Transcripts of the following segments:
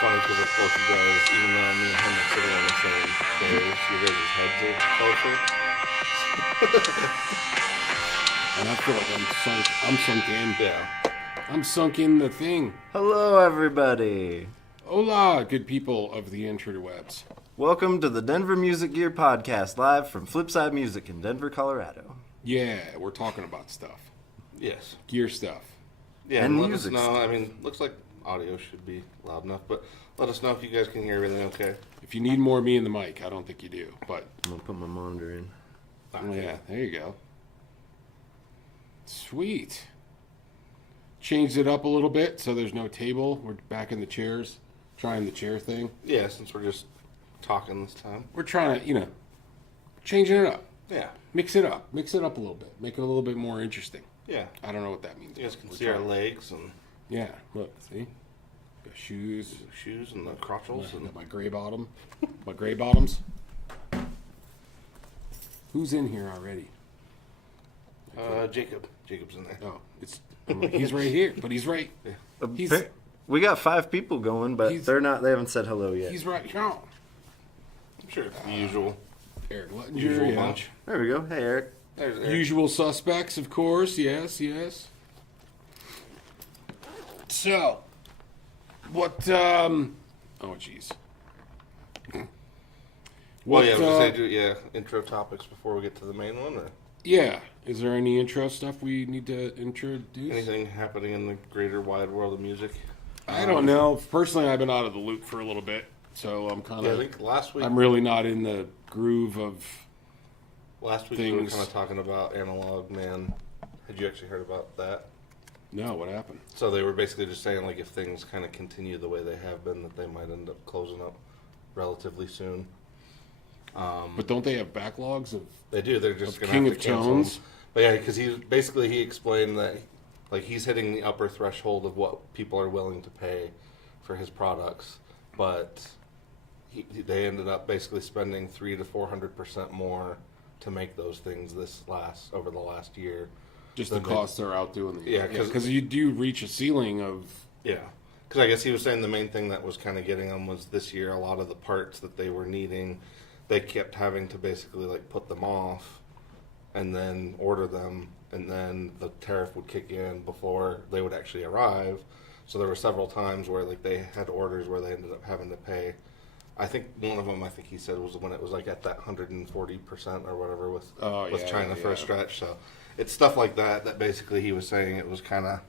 funny because with both you guys, even though me and him are sitting on the same chairs, your guys' heads are closer. And I feel like I'm sunk in. Yeah. I'm sunk in the thing. Hello, everybody. Hola, good people of the interwebs. Welcome to the Denver Music Gear Podcast, live from Flipside Music in Denver, Colorado. Yeah, we're talking about stuff. Yes. Gear stuff. Yeah, And let music us know. stuff. I mean, looks like audio should be loud enough, but let us know if you guys can hear everything okay. If you need more me in the mic, I don't think you do, but I'm going to put my monitor in. yeah, there you go. Sweet. Changed it up a little bit so there's no table. We're back in the chairs, trying the chair thing. Yeah, since we're just talking this time. We're trying to, changing it up. Yeah. Mix it up a little bit. Make it a little bit more interesting. Yeah. I don't know what that means. You guys can We're see our trying. legs and Yeah, look, see? Got shoes. shoes and the crotchels. Got And my gray bottom. My gray bottoms. Who's in here already? Jacob. Jacob's in there. Oh, he's right here, but he's right. He's We got 5 people going, but He's- they haven't said hello yet. he's right here. I'm sure it's the usual Eric Luttinger, usual yeah. bunch. There we go. Hey, Eric. There's Eric. Usual suspects, of course. Yes. So, what? Oh, jeez. Well, yeah, I was going to say, intro topics before we get to the main one, or Yeah. Is there any intro stuff we need to introduce? anything happening in the greater wide world of music? I don't know. Personally, I've been out of the loop for a little bit, so I'm kind Yeah, I of. think last week I'm really not in the groove of. we were things. kind of talking about Analog Man. Had you actually heard about that? No, what happened? So they were basically just saying, like, if things kind of continue the way they have been, that they might end up closing up relatively soon. But don't they have backlogs of? They do. They're just Of going to King have to of cancel Tones? them. But yeah, because he explained that, like, he's hitting the upper threshold of what people are willing to pay for his products, but they ended up basically spending 300 to 400% more to make those things over the last year. Just the Then costs are outdoing the. Yeah, 'cause- because you do reach a ceiling of. Yeah, because I guess he was saying the main thing that was kind of getting them was this year a lot of the parts that they were needing, they kept having to basically like put them off and then order them, and then the tariff would kick in before they would actually arrive. So there were several times where like they had orders where they ended up having to pay. I think one of them, I think he said, was when it was like at that 140% or whatever with China for a stretch. So it's stuff like that basically he was saying it was kind of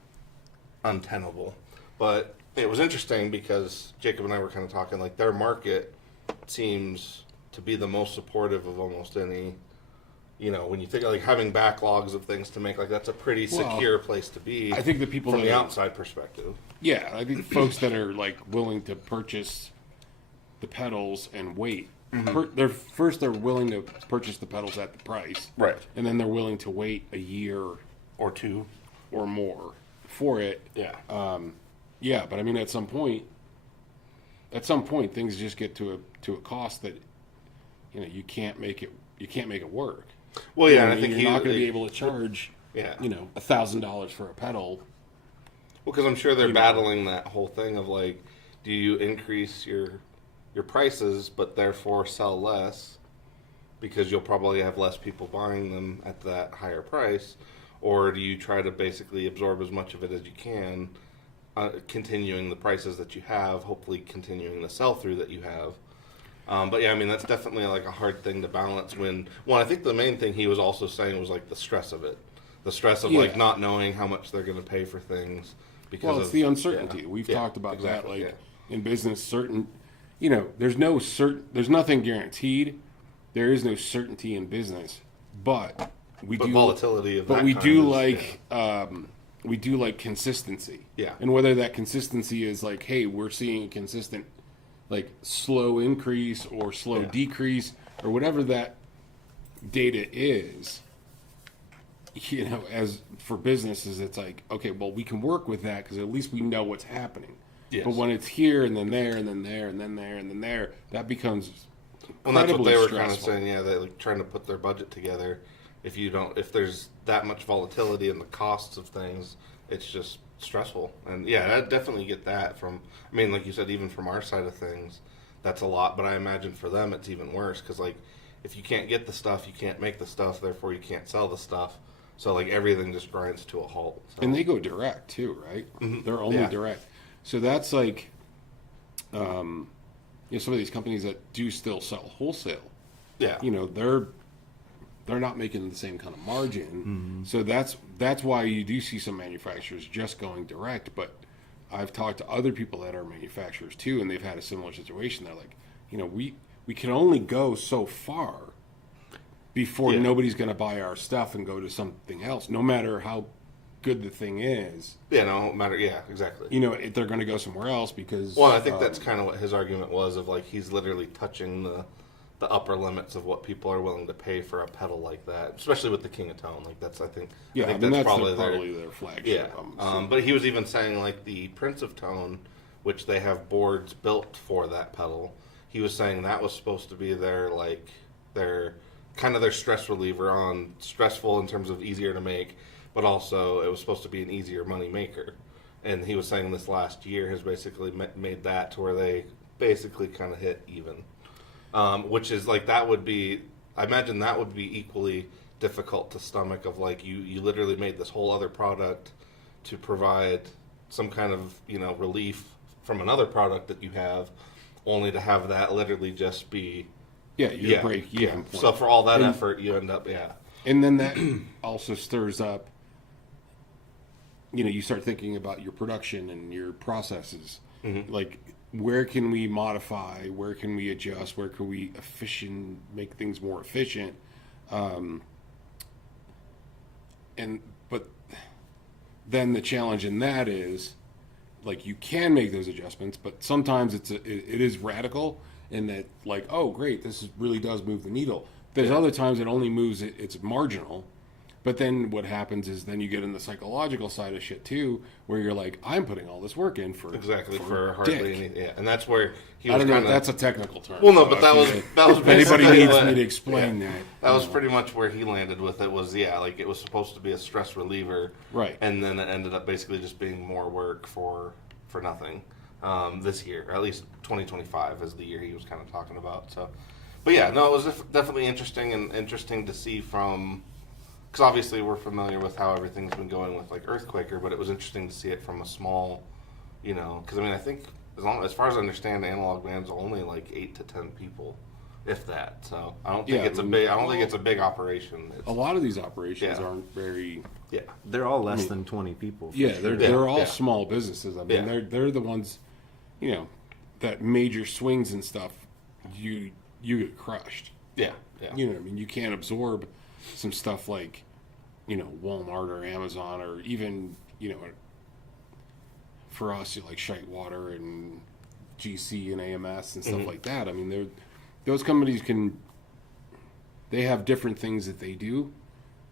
untenable. But it was interesting because Jacob and I were kind of talking, like, their market seems to be the most supportive of almost any, when you think of, like, having backlogs of things to make, like, that's a pretty secure place to be. I think the people from that the are- outside perspective. Yeah, I think folks that are like willing to purchase the pedals and wait. They're willing to purchase the pedals at the price, Right. and then they're willing to wait a year Or two. or more for it. Yeah. Yeah, but I mean, at some point, things just get to a cost that you can't make it work. Well, yeah, and I mean, think you're not going to be able to charge Yeah. $1,000 for a pedal. Well, because I'm sure they're battling that whole thing of, like, do you increase your prices but therefore sell less because you'll probably have less people buying them at that higher price, or do you try to basically absorb as much of it as you can, continuing the prices that you have, hopefully continuing the sell-through that you have. But yeah, I mean, that's definitely like a hard thing to balance I think the main thing he was also saying was like the stress of it. The stress of like not knowing how much they're going to pay for things because It's the uncertainty. We've talked about that, like in business, there's nothing guaranteed. There is no certainty in business, but volatility of that we kind do is, we do like consistency. Yeah. And whether that consistency is like, hey, we're seeing a consistent, like, slow increase or slow decrease or whatever that data is, as for businesses, it's like, okay, well, we can work with that because at least we know what's happening. Yes. But when it's here and then there and then there and then there and then there, that becomes well, that's what they were stressful. kind of saying. Yeah, they're like trying to put their budget together. If there's that much volatility in the costs of things, it's just stressful. And yeah, I definitely get that from. I mean, like you said, even from our side of things, that's a lot. But I imagine for them, it's even worse because like if you can't get the stuff, you can't make the stuff. Therefore, you can't sell the stuff. So like everything just grinds to a halt. So. And they go direct too, right? They're only direct. So that's like, some of these companies that do still sell wholesale. Yeah. They're not making the same kind of margin. So that's why you do see some manufacturers just going direct. But I've talked to other people that are manufacturers too, and they've had a similar situation. They're like, we can only go so far before nobody's going to buy our stuff and go to something else, no matter how good the thing is. Yeah, no matter. Yeah, exactly. They're going to go somewhere else because. Well, I think that's kind of what his argument was of like he's literally touching the upper limits of what people are willing to pay for a pedal like that, especially with the King of Tone. Like that's, I think that's probably their flagship. Yeah. But he was even saying like the Prince of Tone, which they have boards built for that pedal. He was saying that was supposed to be their kind of their stress reliever on stressful in terms of easier to make, but also it was supposed to be an easier money maker. And he was saying this last year has basically made that to where they basically kind of hit even. Which is like I imagine that would be equally difficult to stomach of like you literally made this whole other product to provide some kind of relief from another product that you have, only to have that literally just be break even point. So for all that effort you end up and then that also stirs up you start thinking about your production and your processes. Like where can we modify, where can we adjust, where can we make things more efficient, but then the challenge in that is like you can make those adjustments, but sometimes it is radical in that like, oh great, really does move the needle. There's other times it only moves it's marginal. But then what happens is then you get in the psychological side of shit too, where you're like, I'm putting all this work in for hardly anything. Yeah, and that's where he was. I don't know. That's a technical term. Well, no, but that was if anybody needs me to explain that. That was pretty much where he landed with it. Was like it was supposed to be a stress reliever, right? And then it ended up basically just being more work for nothing. This year, or at least 2025 is the year he was kind of talking about. So, but yeah, no, it was definitely interesting to see from. Because obviously we're familiar with how everything's been going with like Earthquaker, but it was interesting to see it from a small, because I mean I think as far as I understand, analog bands are only like 8 to 10 people, if that. So I don't think it's a big operation. A lot of these operations aren't very. Yeah, they're all less than 20 people. They're all small businesses. I mean, they're the ones, that major swings and stuff, you get crushed. Yeah. I mean, you can't absorb some stuff like, Walmart or Amazon or even, for us, like Shite Water and GC and AMS and stuff like that. I mean, those companies they have different things that they do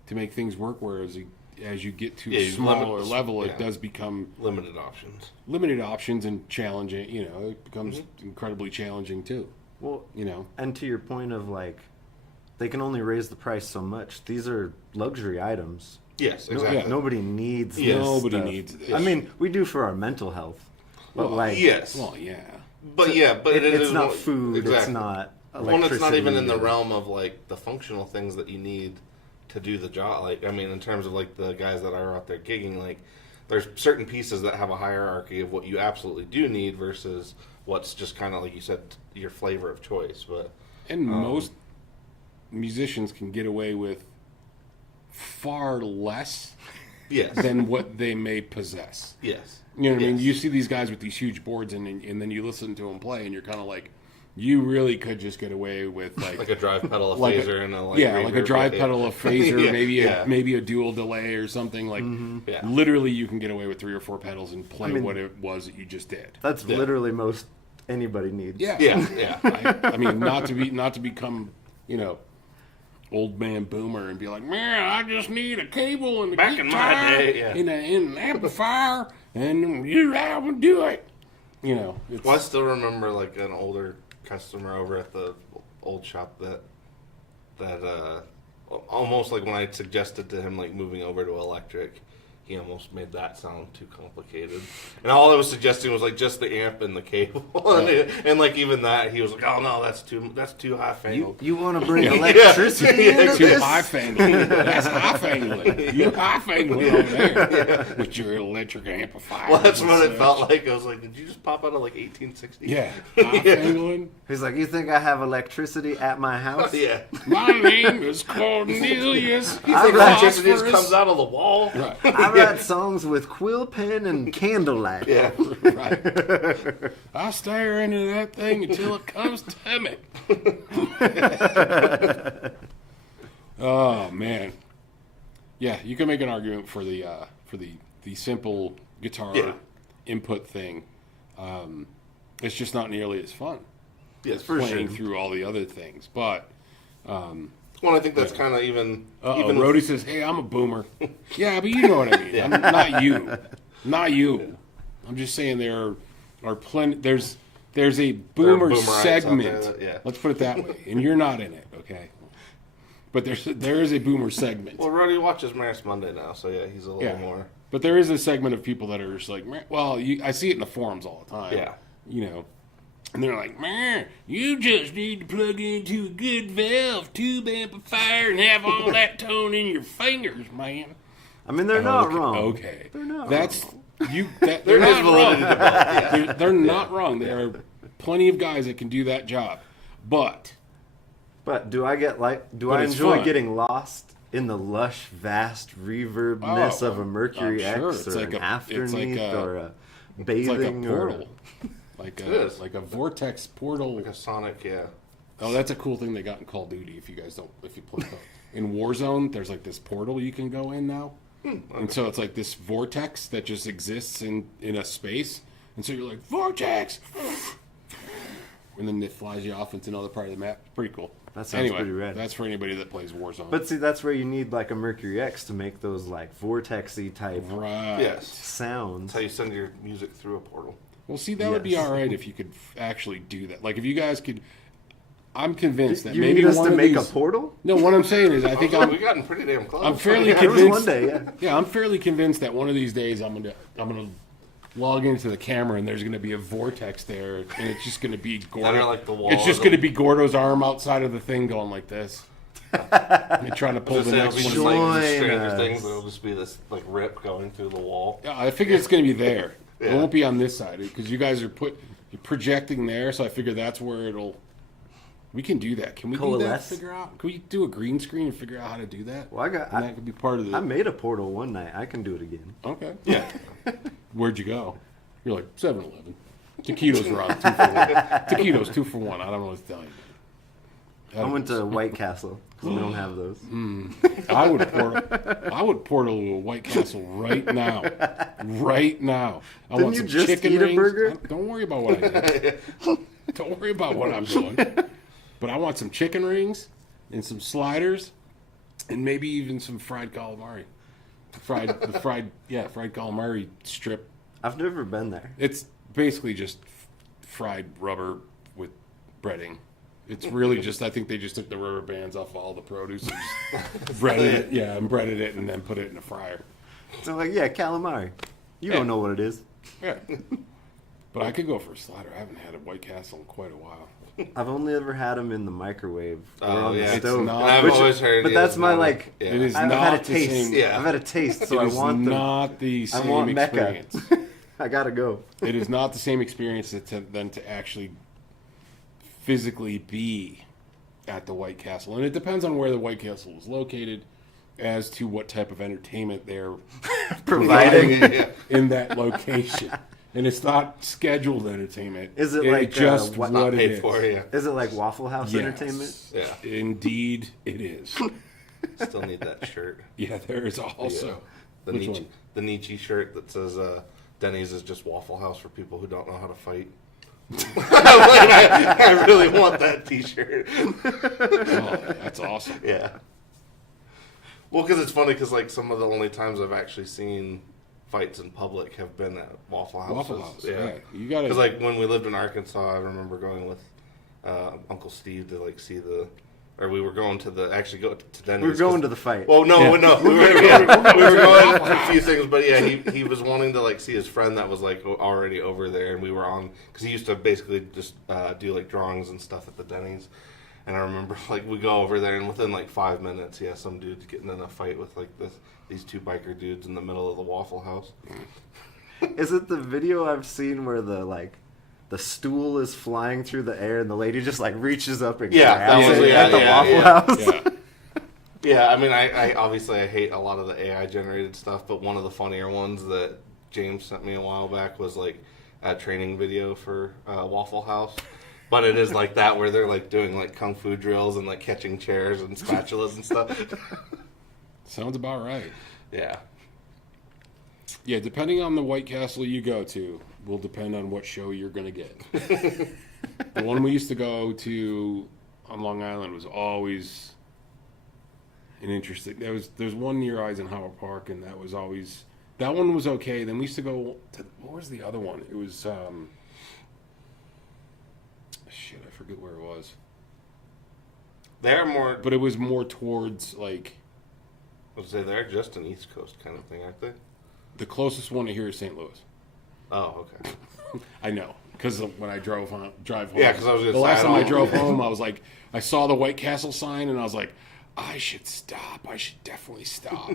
to make things work, whereas as you get to a smaller level, it does become limited options and challenging. It becomes incredibly challenging too. Well, and to your point of like, they can only raise the price so much. These are luxury items. Yes, exactly. Nobody needs this. Nobody needs this. I mean, we do for our mental health. But yes. Well, yeah. But it's not food. Exactly. It's not electricity. Well, it's not even in the realm of like the functional things that you need to do the job. Like, I mean, in terms of like the guys that are out there gigging, like there's certain pieces that have a hierarchy of what you absolutely do need versus what's just kind of like you said, your flavor of choice. But most musicians can get away with far less than what they may possess. Yes. You know what I mean? You see these guys with these huge boards and then you listen to them play and you're kind of like, you really could just get away with like a drive pedal, a phaser, and a like a drive pedal, a phaser, maybe a dual delay or something like. Literally, you can get away with 3 or 4 pedals and play what it was that you just did. That's literally most anybody needs. Yeah. I mean, not to become old man boomer and be like, man, I just need a cable and a guitar in my day, and an amplifier, and you would do it. Well, I still remember like an older customer over at the old shop that almost like when I suggested to him like moving over to electric, he almost made that sound too complicated. And all I was suggesting was like just the amp and the cable, and like even that, he was like, "Oh no, that's too high fangled." You want to bring electricity into Too this? high fangling. That's high fangling. You high fangling over there with your electric amplifier. Well, that's what it felt like. I was like, "Did you just pop out of like 1860?" Yeah, high fangling. He's like, you think I have electricity at my house? Yeah. My name is Cornelius. You think electricity just comes out of the wall? Right. I write songs with quill pen and candlelight. Yeah. Right. I stare into that thing until it comes to me. Oh man, yeah, you can make an argument for the simple guitar input thing. It's just not nearly as fun Yes, as for playing sure. through all the other things. But Well, I think that's kind of even. even Rhodey says, "Hey, I'm a boomer." Yeah, but you know what I mean. I'm not you, not you. I'm just saying there are plenty. There's a boomer boomerites out segment. there that- yeah. Let's put it that way, and you're not in it, okay? But there is a boomer segment. Well, Roddy watches Maris Monday now, so yeah, he's a little more. But there is a segment of people that are just like, "Meh," well, I see it in the forums all the time. Yeah. You know, and they're like, "Man, you just need to plug into a good valve tube amplifier and have all that tone in your fingers, man." I mean, they're not Okay, wrong. Okay. They're not That's wrong. they're There is not validity wrong. to both, yeah. They're not wrong. There are plenty of guys that can do that job. But But do I But it's enjoy fun. getting lost in the lush, vast reverbness of a Mercury I'm sure. X It's or like an a- afterneath or a it's like a bathing portal. or Like It is. a vortex portal. Like a Sonic, yeah. Oh, that's a cool thing they got in Call of Duty. If you guys don't, if you play in Warzone, there's like this portal you can go in now, and so it's like this vortex that just exists in a space, and so you're like vortex, and then it flies you off into another part of the map. Pretty cool. That sounds anyway, pretty rad. That's for anybody that plays Warzone. But see, that's where you need like a Mercury X to make those like vortexy type right, Yes. sounds. That's how you send your music through a portal. Well, see, that would be Yes. all right if you could actually do that. Like if you guys could. I'm convinced that You maybe need us one to of make these. a portal? No, what I'm saying is, I think We've gotten pretty damn close. I'm fairly There was convinced. one day, yeah. Yeah, I'm fairly convinced that one of these days I'm gonna log into the camera and there's gonna be a vortex there, and it's just gonna be Gordo. That are like the wall it's just of gonna the- be Gordo's arm outside of the thing going like this, and trying to pull It'll the be next just one. like Join Stranger us. Things. It'll just be this like rip going through the wall. Yeah, I figure it's gonna be there. It Yeah. won't be on this side because you guys are you're projecting there, so I figure that's where it'll. We can do that. Can we do that? Coalesce? Figure out? Can we do a green screen and figure out how to do that? Well, And that could be part of the. I made a portal one night. I can do it again. Okay. Yeah. Where'd you go? You're like 7-Eleven. Taquitos are on 2 for 1. Taquitos 2 for 1. I don't know what to tell you. I went to White Castle because we don't have those. I would portal to a White Castle right now. Right now. I Didn't want you some just chicken eat a rings. burger? Don't worry about what I did. Don't worry about what I'm doing. But I want some chicken rings and some sliders and maybe even some fried calamari. Fried calamari strip. I've never been there. It's basically just fried rubber with breading. It's really just, I think they just took the rubber bands off all the produce and just breaded it and then put it in a fryer. So like, yeah, calamari. You don't know what it is. Yeah. But I could go for a slider. I haven't had a White Castle in quite a while. I've only ever had them in the microwave or Oh, on yeah. the It's stove. not- And I've Which- always heard. but it that's is my not- like. Yeah. It is I've not had a the taste. same. Yeah. I've had a taste, so It I is want them. not the I same want Mecca. experience. I gotta go. It is not the same experience than to actually physically be at the White Castle. And it depends on where the White Castle is located as to what type of entertainment they're Providing. Yeah. in that location. And it's not scheduled entertainment. Is it like, just what- what Not it paid is? for. Yeah. Is it like Waffle House Yes. entertainment? Yeah. Indeed, it is. Still need that shirt. Yeah, there is also. The Which Nietzsche, one? the Nietzsche shirt that says Denny's is just Waffle House for people who don't know how to fight. I really want that T-shirt. Oh, that's awesome. Yeah. Well, because it's funny because like some of the only times I've actually seen fights in public have been at Waffle Houses. Waffle House. Yeah. Yeah, you got to. Because like when we lived in Arkansas, I remember going with Uncle Steve to like see the or we were going to to Denny's. We were going to the fight. Well, no, Yeah. no, we were going to a few things, but yeah, he was wanting to like see his friend that was like already over there, and we were on because he used to basically just do like drawings and stuff at the Denny's. And I remember, like, we go over there, and within, like, 5 minutes, yeah, some dude's getting in a fight with, like, these two biker dudes in the middle of the Waffle House. Is it the video I've seen where the stool is flying through the air and the lady just, like, reaches up and grabs it at the Waffle House? Yeah. Yeah, I mean, I obviously I hate a lot of the AI-generated stuff, but one of the funnier ones that James sent me a while back was, like, a training video for Waffle House. But it is like that where they're like doing like kung fu drills and like catching chairs and spatulas and stuff. Sounds about right. Yeah. Yeah, depending on the White Castle you go to, will depend on what show you're going to get. The one we used to go to on Long Island was always an interesting. There's one near Eisenhower Park, and that one was okay. Then we used to go to, what was the other one? It was shit, I forget where it was. They're more. But it was more towards like. I would say they're just an East Coast kind of thing, aren't they? The closest one to here is St. Louis. Oh, okay. I know, because when I drive home. Yeah, because I was the last time I drove home, I was like, I saw the White Castle sign, and I was like, I should stop. I should definitely stop.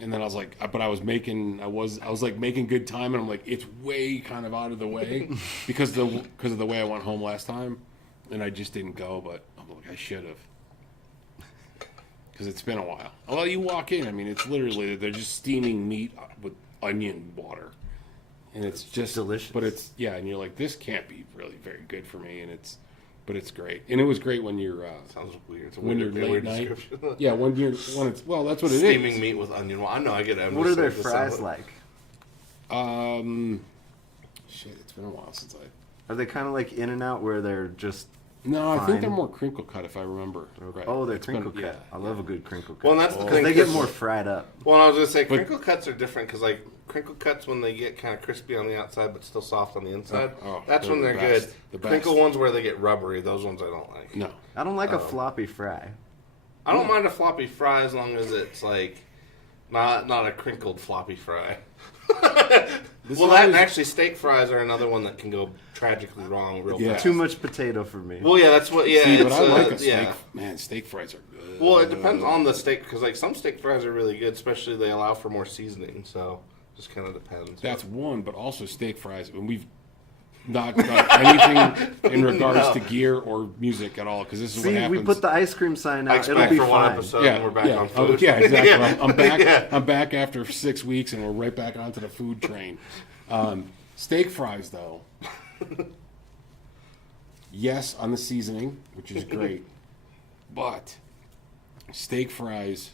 And then I was like, but I was like making good time, and I'm like, it's way kind of out of the way because of the way I went home last time, and I just didn't go. But I'm like, I should have, because it's been a while. Although you walk in, I mean, it's literally they're just steaming meat with onion water, and it's just delicious. But it's and you're like, this can't be really very good for me, but it's great, and it was great when you're sounds weird. It's a when weird, you're late weird night. description. Yeah, when it's that's what it is. Steaming meat with onion. Well, I know I get it. What are their fries like? Shit, it's been a while since Are they kind of like In-N-Out where they're just No, I think fine? they're more crinkle cut if I remember. Right. Oh, they're It's been- crinkle cut. yeah. I love a good crinkle cut. Well, and that's the thing. They get 'cause- more fried up. Well, I was gonna say crinkle cuts are different because like crinkle cuts when they get kind of crispy on the outside but still soft on the inside. That's when they're the good. best. The best. Crinkle ones where they get rubbery. Those ones I don't like. No. I don't like a floppy fry. I don't mind a floppy fry as long as it's like not a crinkled floppy fry. Well, that and actually steak fries are another one that can go tragically wrong real Yeah. fast. Too much potato for me. Well, yeah, that's what. Yeah, See, but it's, I like a steak. yeah. Man, steak fries are good. Well, it depends on the steak because like some steak fries are really good, especially they allow for more seasoning. So just kind of depends. That's one, but also steak fries. And we've not done anything in regards to gear or music at all because this is what See, happens. we put the ice cream sign I out. It'll expect be for one fine. episode and we're back on Oh, food. yeah, exactly. Yeah. I'm back. Yeah. I'm back after 6 weeks, and we're right back onto the food train. Steak fries, though. Yes, on the seasoning, which is great, but steak fries,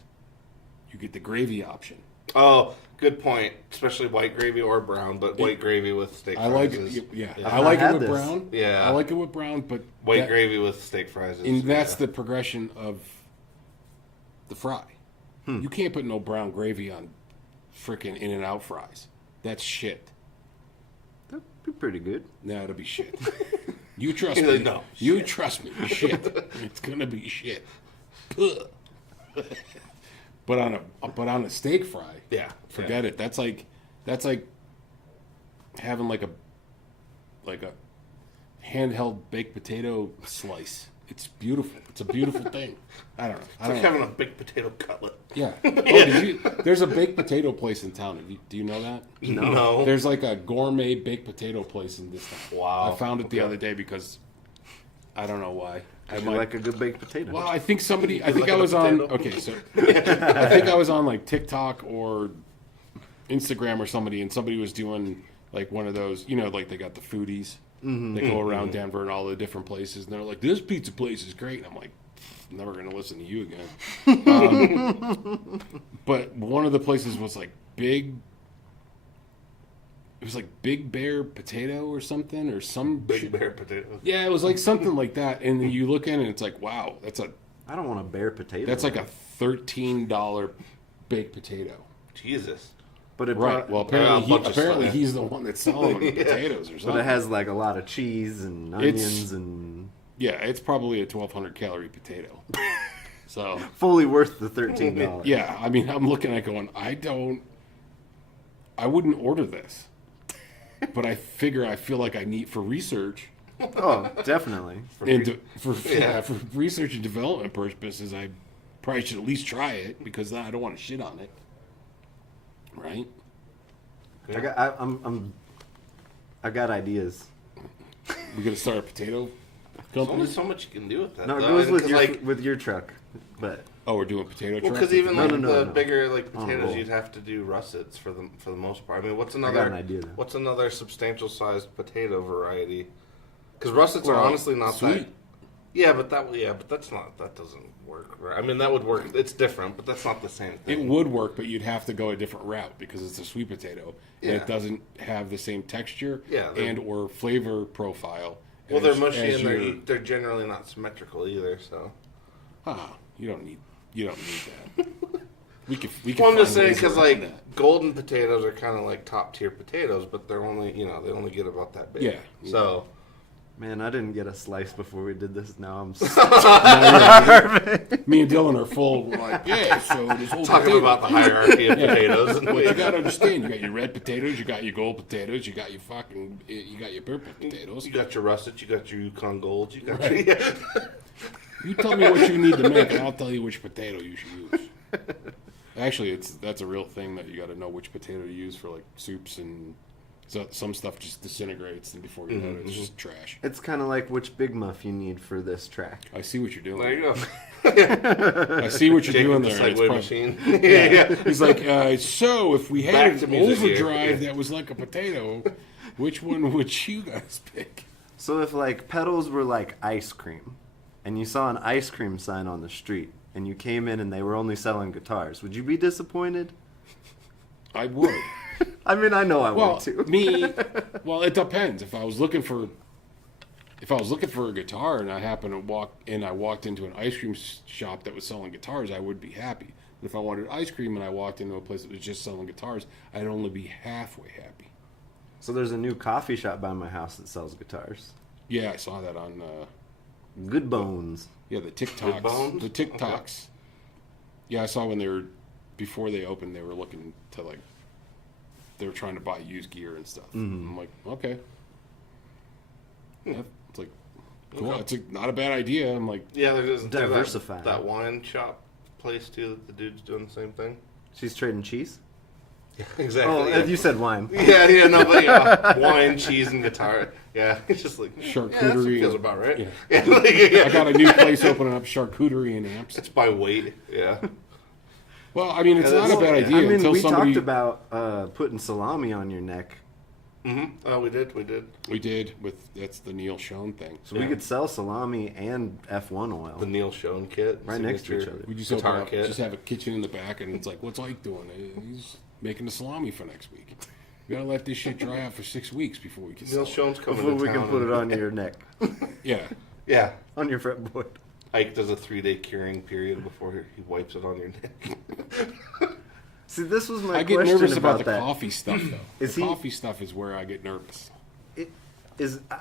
you get the gravy option. Oh, good point. Especially white gravy or brown, but white gravy with steak I fries like, is I like it had with this. brown. Yeah. I like it with brown, but white that- gravy with steak fries. Is, and that's yeah. the progression of the fry. You can't put no brown gravy on frickin' In-N-Out fries. That's shit. That'd be pretty good. No, it'll be shit. You trust He's me. like, no, You trust me. Shit. It's gonna be shit. Ugh. But on a steak fry, Yeah, forget it. That's like having like a handheld baked potato slice. It's beautiful. It's a beautiful thing. I don't know. It's like having a baked potato cutlet. Yeah. Oh, there's a baked potato place in town. Do you know that? No. There's like a gourmet baked potato place in this town. Wow. I found it the other day because I don't know why. I like a good baked potato. Well, I think I was a on. potato. Okay, so I think I was on like TikTok or Instagram or somebody, and somebody was doing like one of those. You know, like they got the foodies. They go around Denver and all the different places, and they're like, "This pizza place is great." And I'm like, "I'm never going to listen to you again." But one of the places was like big. It was like Big Bear Potato or something, or some Big shit. bear potato. Yeah, it was like something like that. And then you look in, and it's like, wow, I don't want a bare potato. that's like a $13 baked potato. Jesus. But it Right. brought, Well, Yeah, a bunch of apparently stuff. he's the one that's selling the potatoes or but something. it has like a lot of cheese and It's- onions and Yeah, it's probably a 1,200 calorie potato. So Fully worth the $13. yeah, I mean, I'm looking at going, I wouldn't order this, but I feel like I need for research. Oh, definitely. For research and development purposes, I probably should at least try it because I don't want to shit on it, right? I got ideas. We're gonna start a potato There's company. only so much you can do with that. No, it though. goes And with your truck, but Oh, we're doing potato Well, truck. because even like No. the bigger like On a potatoes, roll. you'd have to do russets for the most part. I mean, what's I got another an idea. Though. what's another substantial sized potato variety? Because russets are Well, honestly not sweet. that. Yeah, but that doesn't work. Right? I mean, that would work. It's different, but that's not the same It thing. would work, but you'd have to go a different route because it's a sweet potato and Yeah. it doesn't have the same texture Yeah, they're- and or flavor profile. Well, they're as- mushy as and your- they're generally not symmetrical either. So. you don't need that. We can. Well, I'm just find saying ways because around like that. golden potatoes are kind of like top tier potatoes, but they're only they only get about that big. Yeah. So. Man, I didn't get a slice before we did this. Now I'm. Me and Dylan are full. We're like, yeah. So this whole Talking potato- about the hierarchy of potatoes. And Well, you gotta understand. You got your red potatoes, you got your gold potatoes, you got your purple potatoes. You got your russets, you got your Yukon Golds, you got Right. your. You tell me what you need to make, and I'll tell you which potato you should use. Actually, that's a real thing that you got to know which potato to use for like soups and so some stuff just disintegrates, and before you know it, it's just trash. It's kind of like which Big Muff you need for this track. I see what you're doing. There you go. I see what you're doing Jacob, the there. It's Segway prob- machine. yeah. He's like, so if we Back had to an music here. overdrive that was like a potato, which one would you guys pick? So if like pedals were like ice cream, and you saw an ice cream sign on the street, and you came in and they were only selling guitars, would you be disappointed? I would. I mean, I know I Well, would too. it depends. If I was looking for a guitar and I happened to walked into an ice cream shop that was selling guitars, I would be happy. But if I wanted ice cream and I walked into a place that was just selling guitars, I'd only be halfway happy. So there's a new coffee shop by my house that sells guitars. Yeah, I saw that on Good Bones. the TikToks. Bones? The TikToks. Yeah, I saw before they opened, they were looking to they were trying to buy used gear and stuff. I'm like, okay. Yeah, it's like, cool. Okay. It's not a bad idea. I'm like, Yeah, there's Diversify. that wine shop place too that the dude's doing the same thing. She's trading cheese? Exactly. Oh, yeah. you said wine. Yeah, no, but yeah, wine, cheese, and guitar. Yeah, it's just like Charcuterie. Yeah, that feels about right. Yeah. Yeah, yeah. I got a new place opening up, charcuterie and amps. It's by weight. Yeah. Well, I mean, it's Yeah, not a that's- bad idea I mean, until we somebody. talked about putting salami on your neck. Oh, we did. We did that's the Neil Schoen thing. So we could sell salami and F1 oil. The Neil Schoen kit. Right next to each signature other. We just guitar open up, kit. just have a kitchen in the back, and it's like, what's Ike doing? He's making the salami for next week. We gotta let this shit dry out for 6 weeks before we can Neil sell it. Schoen's coming Before to we town. can put it on your neck. Yeah. Yeah. On your fretboard. Ike does a 3-day curing period before he wipes it on your neck. See, this was my I get question nervous about the that. coffee stuff, though. Is The he- coffee stuff is where I get nervous.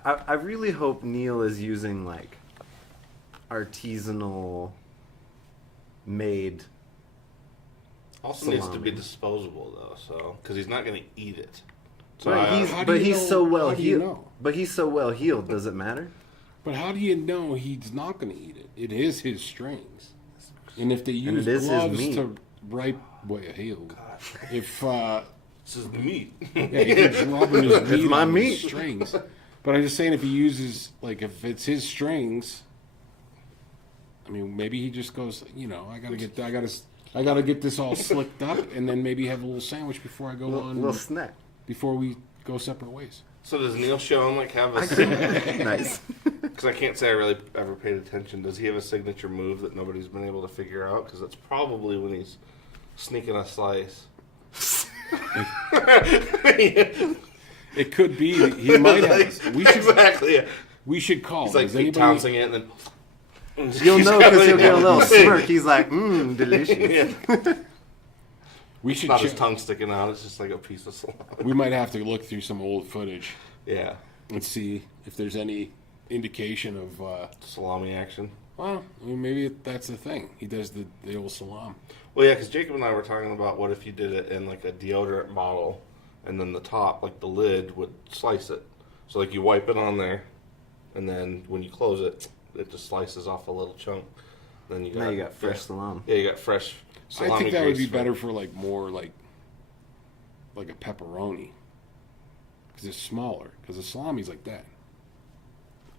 I really hope Neil is using like artisanal made. Also needs to Salami. be disposable though, so because he's not going to eat it. So But I- he's how do you know- so well how do you healed. know? But he's so well healed. Does it matter? But how do you know he's not going to eat it? It is his strings. And if they use it is his gloves meat. to ripe healed, if this is the meat. yeah, he keeps rubbing his meat my on meat. his strings. But I'm just saying, if he uses if it's his strings, I mean, maybe he just goes, I gotta get this all slicked up, and then maybe have a little sandwich before I go on. Little snack. Before we go separate ways. So does Neil Schoen have a? Nice. Because I can't say I really ever paid attention. Does he have a signature move that nobody's been able to figure out? Because that's probably when he's sneaking a slice. It could be he might have. Exactly. Yeah. We should call. He's like Does Pete anybody? Townsend it, and then You'll know because he'll get a little smirk. He's like, delicious. Yeah. We It's should. not his check- tongue sticking out. It's just like a piece of salami. We might have to look through some old footage Yeah. and see if there's any indication of Salami action. Well, I mean, maybe that's the thing. He does the old salam. Well, yeah, because Jacob and I were talking about what if you did it in like a deodorant bottle, and then the top, like the lid, would slice it. So like you wipe it on there, and then when you close it, it just slices off a little chunk. Then you got, now you got fresh salam. Yeah, you got fresh salami. I think that would be grease better for like more like a pepperoni, because it's smaller. Because the salami's like that.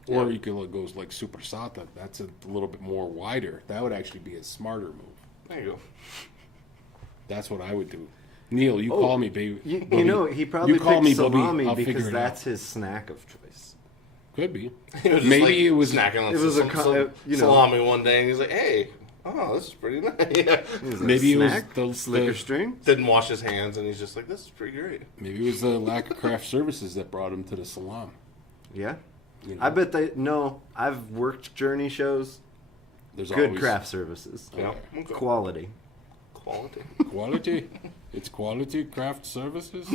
Or Yeah. you could go like supersata. That's a little bit more wider. That would actually be a smarter move. There you go. That's what I would do. Neil, you Oh, call me, baby. You know, he probably You call picked me, Bubby. salami I'll figure because it that's out. his snack of choice. Could be. He was just, Maybe like, it was snacking on it was salami one day, and he's like, "Hey, oh, this is pretty nice." Yeah. It was a Maybe it was snack, the slicker string. Didn't wash his hands, and he's just like, "This is pretty great." maybe it was the lack of craft services that brought him to the salam. Yeah, You know? I bet they. No, I've worked journey shows. There's Good always craft services, Yeah, Okay. okay. quality. Quality. Quality. It's quality craft services.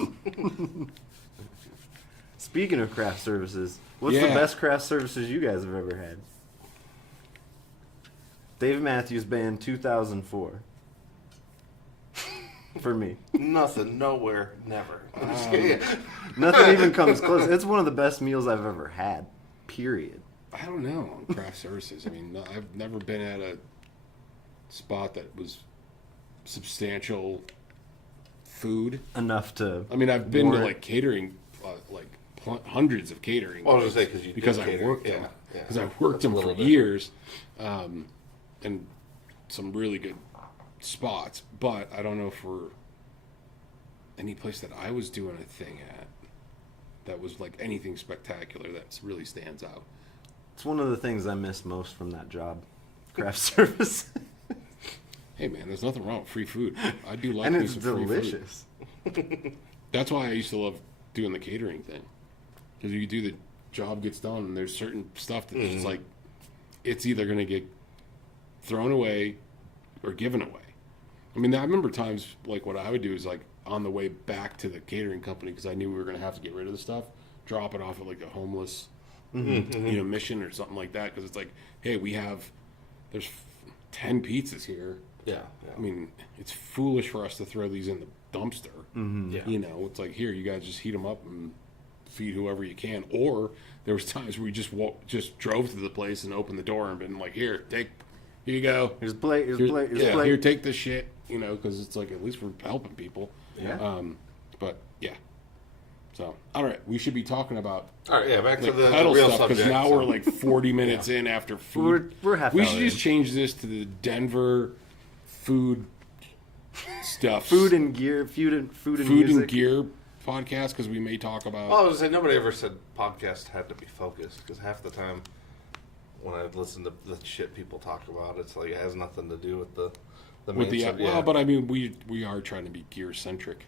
Speaking of craft services, what's the Yeah. best craft services you guys have ever had? Dave Matthews Band 2004. For me. Nothing, nowhere, never. I'm just kidding. Nothing even comes close. It's one of the best meals I've ever had. Period. I don't know on craft services. I mean, I've never been at a spot that was substantial food. Enough to. I mean, I've been to warrant- like catering, hundreds of catering. Well, I was gonna say, gigs 'cause you because did I cater, worked yeah, them yeah. because I've worked That's a them for little different. years, and some really good spots. But I don't know for any place that I was doing a thing at that was like anything spectacular that really stands out. It's one of the things I miss most from that job. Craft service. Hey man, there's nothing wrong with free food. I do like And me it's some free food. delicious. That's why I used to love doing the catering thing, because you do the job gets done, and there's certain stuff that's just like it's either going to get thrown away or given away. I mean, I remember times like what I would do is like on the way back to the catering company because I knew we were going to have to get rid of the stuff, drop it off at like a homeless, mission or something like that. Because it's like, hey, there's 10 pizzas here. Yeah, I mean, it's foolish for us to throw these in the dumpster. yeah. You know, it's like, here, you guys just heat them up and feed whoever you can. Or there was times where we just drove to the place and opened the door and been like, here you go. Here's a plate. Here's a plate. Here's a plate. Here, take this shit. You know, because it's like at least we're helping people. Yeah. But yeah. So all right, we should be talking about All right, yeah, back to like the pedal real stuff subject. because now so- we're like 40 minutes in after food. We're half We hour should in. just change this to the Denver food stuff. Food and gear. Food and food music. and gear podcast because we may talk about. Well, I was gonna say nobody ever said podcast had to be focused because half the time when I listen to the shit people talk about, it's like it has nothing to do with the main with the subject. well, but I mean we are trying to be gear centric.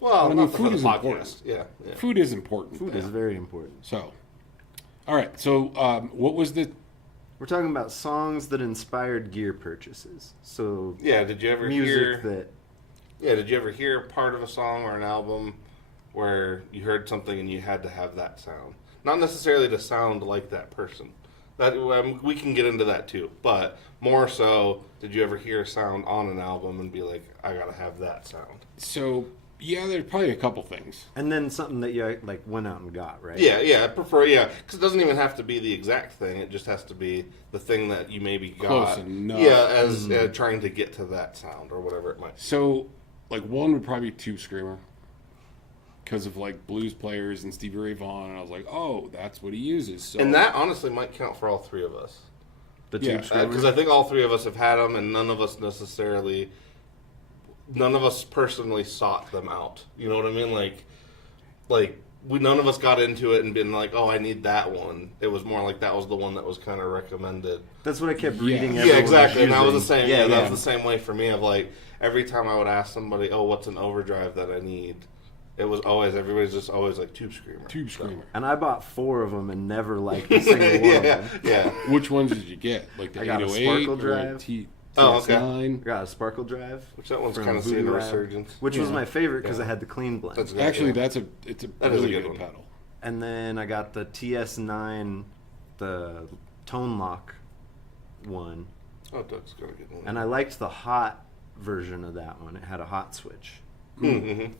well, I mean, not for food the is podcast. important. Yeah, yeah. Food is important. Food is very important. So, all right. So, what was the? We're talking about songs that inspired gear purchases. So Yeah, did you ever music hear? that. Yeah, did you ever hear part of a song or an album where you heard something and you had to have that sound? Not necessarily to sound like that person. That we can get into that too, but more so, did you ever hear a sound on an album and be like, "I gotta have that sound"? So yeah, there's probably a couple things. And then something that you like went out and got, right? Yeah, I prefer because it doesn't even have to be the exact thing. It just has to be the thing that you maybe got. Close enough. Yeah, as trying to get to that sound or whatever it might be. So, like one would probably be Tube Screamer because of like blues players and Stevie Ray Vaughan, and I was like, oh, that's what he uses. So, And that honestly might count for all three of us. The Yeah, tube screamer. Because I think all three of us have had them, and none of us personally sought them out. You know what I mean? None of us got into it and been like, "Oh, I need that one." It was more like that was the one that was kind of recommended. That's what I kept Yeah. reading. Yeah, everyone exactly. And that was the using. same. Yeah, That yeah. was the same way for me. Of like every time I would ask somebody, "Oh, what's an overdrive that I need?" It was always everybody's just always like Tube Screamer. Tube So- Screamer. And I bought 4 of them and never liked a single one of yeah, them. yeah. Which ones did you get? Like the I got a 808 Sparkle or Drive. Oh, okay. TS9? I got a Sparkle Drive. Which that one's from kind of Voodoo seeing a Lab, resurgence. Which was Yeah. my favorite because Yeah. it had the clean blend. That's good. Actually, yeah. it's a That is really a good good one. pedal. And then I got the TS9, the tone lock one. Oh, Doug's gonna get one. And I liked the hot version of that one. It had a hot switch. Mm-hmm.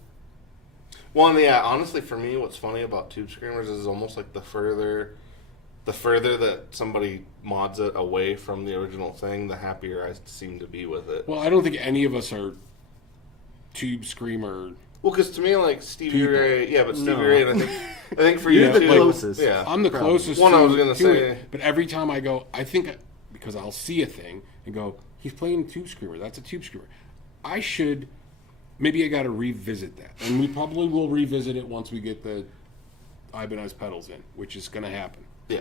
Well, and yeah, honestly, for me, what's funny about Tube Screamers is almost like the further that somebody mods it away from the original thing, the happier I seem to be with it. Well, I don't think any of us are Tube Screamer. Well, because to me, like Stevie People. Ray, yeah, but Stevie No. Ray, and I think for you You're the too, closest. yeah. I'm the Probably. closest One to, I was gonna to say. it. But every time I go, I think, because I'll see a thing and go, he's playing Tube Screamer. That's a Tube Screamer. Maybe I got to revisit that. And we probably will revisit it once we get the Ibanez pedals in, which is going to happen. Yeah.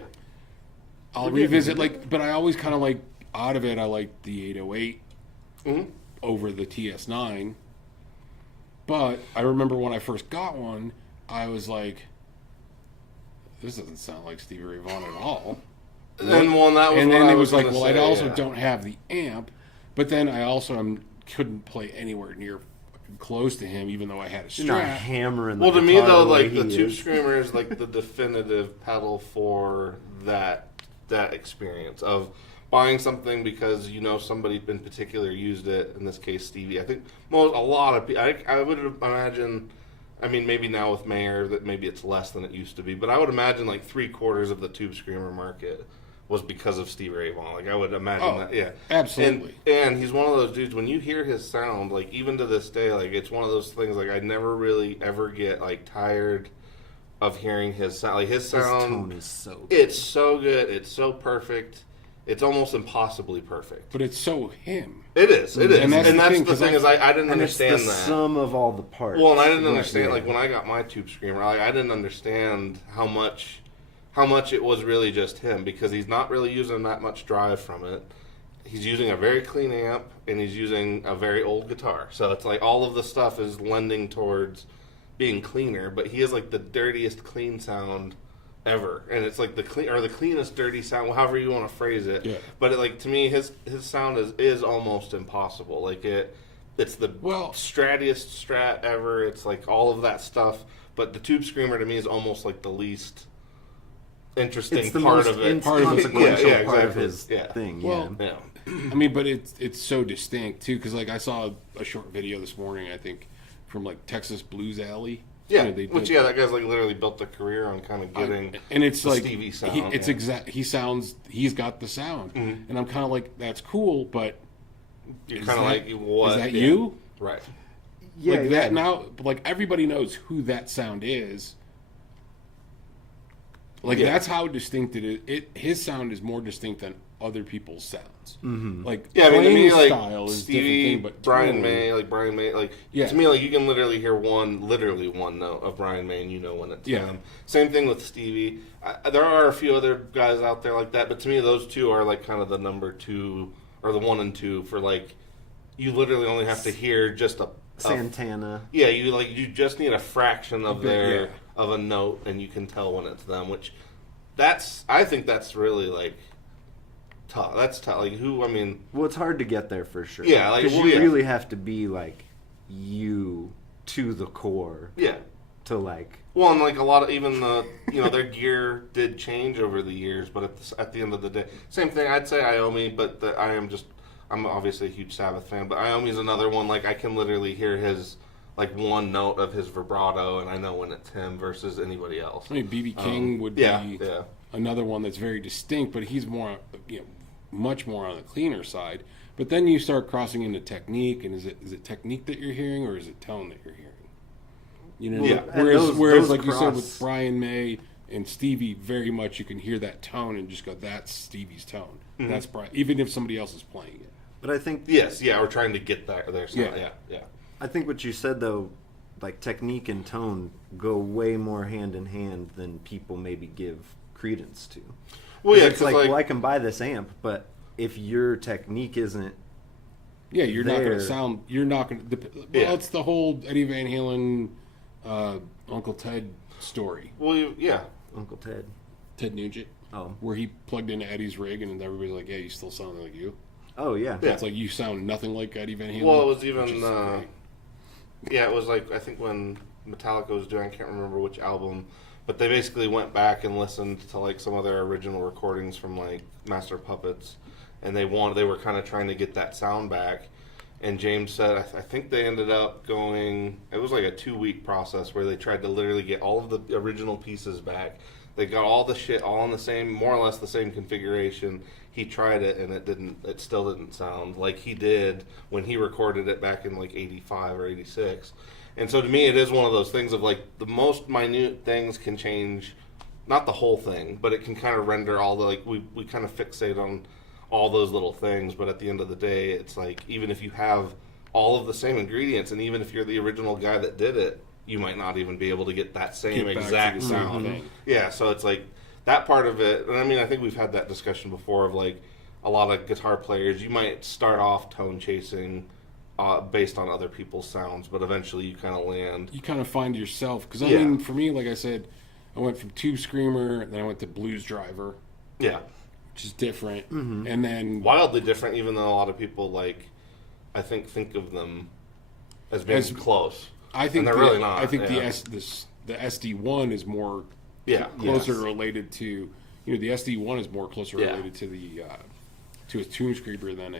I'll revisit, but I always kind of like, out of it, I like the 808 over the TS9. But I remember when I first got one, I was like, this doesn't sound like Stevie Ray Vaughan at all. And then that was and what then I it was was like, gonna well, say, I also yeah. don't have the amp, but then I also couldn't play anywhere near close to him, even though I had a You're not strap. hammering the Well, to me guitar though, the way like the he Tube is. Screamer is like the definitive pedal for that experience of buying something because you know somebody in particular used it. In this case, Stevie. I think a lot of people. I would imagine. I mean, maybe now with Mayer that maybe it's less than it used to be, but I would imagine like 3/4 of the Tube Screamer market was because of Stevie Ray Vaughan. Like I would imagine that, yeah, absolutely. And he's one of those dudes. When you hear his sound, like even to this day, like it's one of those things. Like I never really ever get like tired of hearing his sound. Like his sound, His tone is so good. it's so good. It's so perfect. It's almost impossibly perfect. But it's so him. It is. It is. And that's the thing, the 'cause thing is, I didn't And it's understand the that. sum of all the parts. Well, and I didn't Right, understand yeah. like when I got my Tube Screamer, like, I didn't understand how much it was really just him because he's not really using that much drive from it. He's using a very clean amp and he's using a very old guitar. So it's like all of the stuff is lending towards being cleaner, but he has like the dirtiest clean sound ever, and it's like the cleanest dirty sound, however you want to phrase it. Yeah. But like to me, his sound is almost impossible. Like it's the strattiest strat ever. It's like all of that stuff. But the Tube Screamer to me is almost like the least interesting It's the part most of it. inconsequential part of exactly. his thing. Well, Yeah. I mean, but it's so distinct too, because like I saw a short video this morning, I think, from like Texas Blues Alley. Yeah, You know, they which did- that guy's like literally built a career on kind of getting and it's the like Stevie sound. he's got the sound, and I'm kind of like, that's cool, but You're is kind of that- like, what? is that Yeah. you? Right. Yeah, Like yeah. that now, like everybody knows who that sound is. Like Yeah. that's how distinct it is. His sound is more distinct than other people's sounds. Mm-hmm. Like Yeah, I mean, to playing me, like style is a Stevie, different thing, but Brian tone- May, like Yeah. to me, like you can literally hear literally one note of Brian May, and you know when it's Yeah. him. Same thing with Stevie. There are a few other guys out there like that, but to me, those two are like kind of the number two or the 1 and 2 for like you literally only have to hear just a Santana. yeah, you just need a fraction of bit, yeah. of a note, and you can tell when it's them. Which I think that's really like tough. That's tough. Like who? I mean, Well, it's hard to get there for sure. Yeah, like, 'Cause well, you yeah. really have to be like you to the core yeah. to like. Well, and like a lot of even their gear did change over the years, but at the end of the day, same thing. I'd say Iommi, but I'm obviously a huge Sabbath fan, but Iommi's another one. Like I can literally hear his like one note of his vibrato, and I know when it's him versus anybody else. I mean, BB King would yeah, be yeah. another one that's very distinct, but he's more, much more on the cleaner side. But then you start crossing into technique, and is it technique that you're hearing, or is it tone that you're hearing? You know, Yeah. And whereas those like you said cross- with Brian May and Stevie, very much you can hear that tone and just go, that's Stevie's tone. Mm-hmm. That's Brian, even if somebody else is playing it. But I think Yes, yeah, we're trying to get there. Yeah. Yeah. I think what you said though, like technique and tone go way more hand in hand than people maybe give credence to. Well, yeah, it's like, well, I can buy this amp, but if your technique isn't Yeah, you're not going there. to sound. You're not going to. Well, Yeah. it's the whole Eddie Van Halen, Uncle Ted story. Well, yeah. Uncle Ted. Ted Nugent, Oh, where he plugged into Eddie's rig, and everybody's like, "Yeah, you still sound like you." oh yeah. Yeah. It's like you sound nothing like Eddie Van Halen. Well, it was which even is great. yeah, it was like I think when Metallica was doing, I can't remember which album, but they basically went back and listened to like some of their original recordings from like Master of Puppets, and they were kind of trying to get that sound back. And James said, I think they ended up going, it was like a 2-week process where they tried to literally get all of the original pieces back. They got all the shit all in the same, more or less the same configuration. He tried it, and it still didn't sound like he did when he recorded it back in like 85 or 86. And so to me, it is one of those things of like the most minute things can change, not the whole thing, but it can kind of render all the, like, we kind of fixate on all those little things, but at the end of the day, it's like, even if you have all of the same ingredients, and even if you're the original guy that did it, you might not even be able to get that same exact sound. Yeah, so it's like that part of it, and I mean, I think we've had that discussion before of like a lot of guitar players, you might start off tone chasing based on other people's sounds, but eventually you kind of land. You kind of find yourself, because I mean, for me, like I said, I went from Tube Screamer, then I went to Blues Driver. Yeah. Which is different, and then wildly different. Even though a lot of people I think of them as being close. I think and they're really not. I think the SD1 is more closer related to the SD1 is more closer related to the to a Tune Screamer than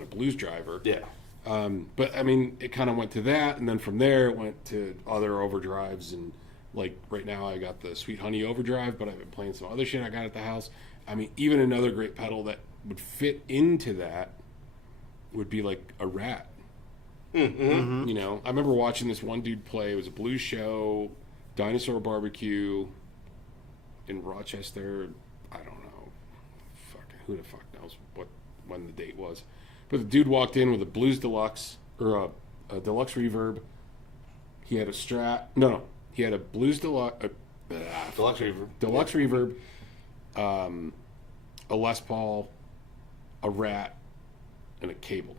a Blues Driver. Yeah. But I mean, it kind of went to that, and then from there it went to other overdrives, and like right now I got the Sweet Honey overdrive, but I've been playing some other shit I got at the house. I mean, even another great pedal that would fit into that would be like a Rat. Mm-hmm. You know, I remember watching this one dude play. It was a blues show, Dinosaur Barbecue in Rochester. I don't know. Who the fuck knows when the date was. But the dude walked in with a Blues Deluxe, or a Deluxe Reverb. He had a Strat. No. He had a Blues Deluxe. Deluxe Reverb. Deluxe Reverb. A Les Paul, a Rat, and a Cable.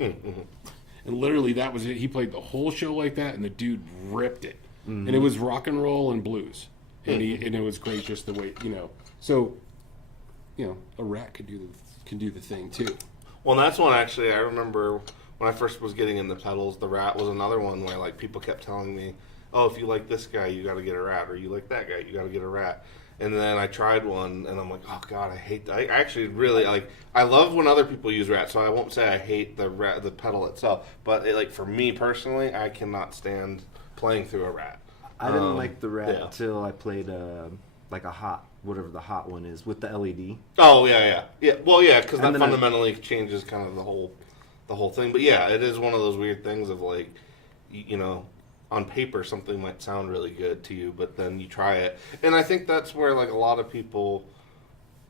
Mm-hmm. And literally that was it. He played the whole show like that, and the dude ripped it. And it was rock and roll and blues. And and it was great just the way, So, a Rat can do the thing too. Well, that's one actually I remember when I first was getting into pedals, the Rat was another one where like people kept telling me, "Oh, if you like this guy, you got to get a Rat, or you like that guy, you got to get a Rat." And then I tried one, and I'm like, oh god, I hate that. I actually really I love when other people use Rat, so I won't say I hate the pedal itself, but for me personally, I cannot stand playing through a Rat. I didn't like the Rat until I played like a hot, whatever the hot one is, with the LED. Oh yeah. Well, yeah, because that fundamentally changes kind of the whole thing. But yeah, it is one of those weird things of like, on paper something might sound really good to you, but then you try it, and I think that's where like a lot of people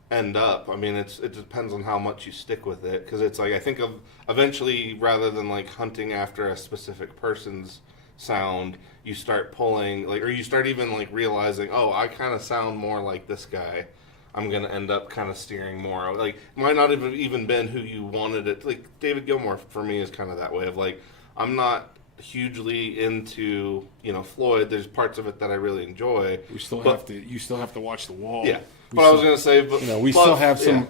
end up. I mean, it depends on how much you stick with it, because it's like I think of eventually, rather than like hunting after a specific person's sound, you start pulling or you start even like realizing, oh, I kind of sound more like this guy. I'm gonna end up kind of steering more. Like, it might not have even been who you wanted it. Like David Gilmour for me is kind of that way of like, I'm not hugely into Floyd. There's parts of it that I really enjoy. You still have to watch the wall. Yeah, but I was gonna say, but we still have some. Yeah.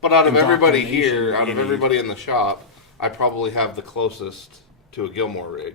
But out of everybody here, out of everybody in the shop, I probably have the closest to a Gilmour rig.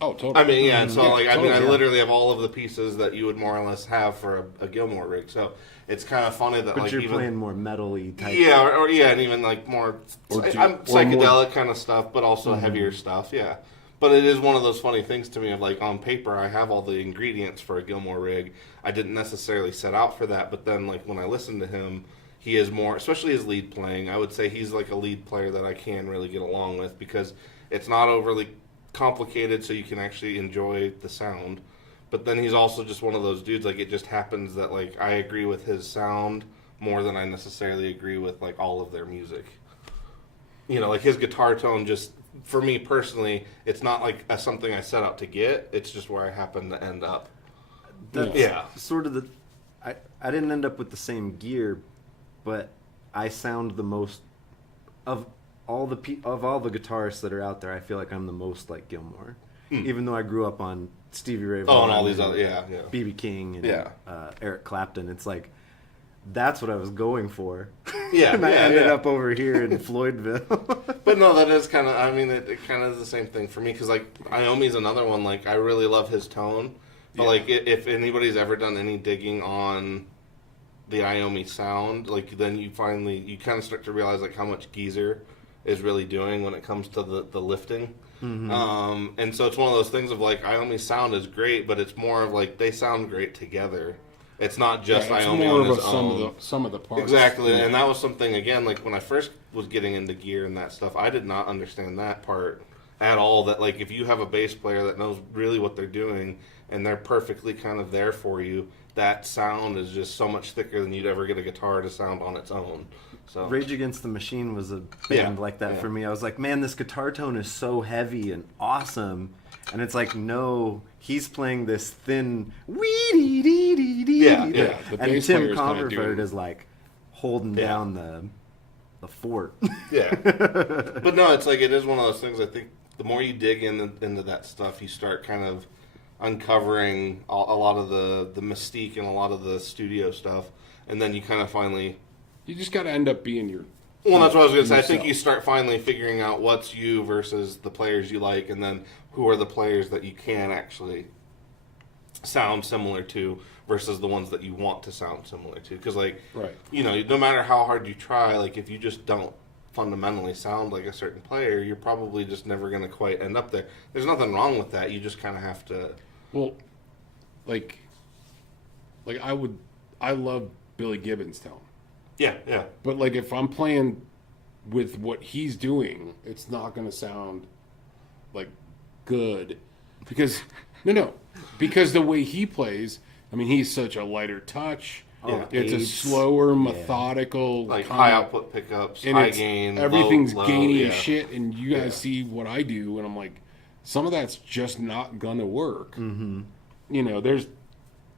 Oh, totally. I mean, yeah. So I literally have all of the pieces that you would more or less have for a Gilmour rig. So it's kind of funny that but you're playing more metal-y type. Yeah, or and even like more psychedelic kind of stuff, but also heavier stuff. Yeah. But it is one of those funny things to me of like, on paper I have all the ingredients for a Gilmour rig. I didn't necessarily set out for that, but then like when I listen to him, he is more, especially his lead playing, I would say he's like a lead player that I can really get along with, because it's not overly complicated, so you can actually enjoy the sound. But then he's also just one of those dudes, like it just happens that like I agree with his sound more than I necessarily agree with like all of their music. Like his guitar tone just, for me personally, it's not like something I set out to get. It's just where I happen to end up. That's sort of I didn't end up with the same gear, but I sound the most of all the guitarists that are out there. I feel like I'm the most like Gilmour, even though I grew up on Stevie Ray Vaughan, and all these other BB King and Eric Clapton. It's like, that's what I was going for. Yeah, and I ended up over here in Floydville. But no, that is kind of, I mean, it kind of is the same thing for me, because like Iommi's another one. Like, I really love his tone, but like if anybody's ever done any digging on the Iommi sound, like then you kind of start to realize like how much Geezer is really doing when it comes to the lifting. And so it's one of those things of like Iommi's sound is great, but it's more of like they sound great together. It's not just it's Iommi more on of his a own. some of the parts. Exactly, and that was something again. Like when I first was getting into gear and that stuff, I did not understand that part at all. That like if you have a bass player that knows really what they're doing and they're perfectly kind of there for you, that sound is just so much thicker than you'd ever get a guitar to sound on its own. So Rage Against the Machine was a band like that for me. I was like, man, this guitar tone is so heavy and awesome. And it's like, no, he's playing this thin wee dee dee dee. Yeah. The And bass Tim player's kinda Comerford doing- is like holding down the fort. yeah, but no, it's like it is one of those things. I think the more you dig into that stuff, you start kind of uncovering a lot of the mystique and a lot of the studio stuff, and then you kind of finally. You just got to end up being your. Well, that's what I was going to say. I think yourself. you start finally figuring out what's you versus the players you like, and then who are the players that you can actually sound similar to versus the ones that you want to sound similar to. Because, like, Right. you know, no matter how hard you try, like, if you just don't fundamentally sound like a certain player, you're probably just never going to quite end up there. There's nothing wrong with that. You just kind of have to. Well, like I love Billy Gibbons' tone. Yeah, yeah. But like if I'm playing with what he's doing, it's not going to sound like good because because the way he plays, I mean, he's such a lighter touch. Yeah. It's a aids. slower, methodical, Like kinda- high output pickups, and high it's- gain, everything's low, gainy as yeah. shit. And you guys Yeah. see what I do, and I'm like, some of that's just not gonna work. Mm-hmm. You know, there's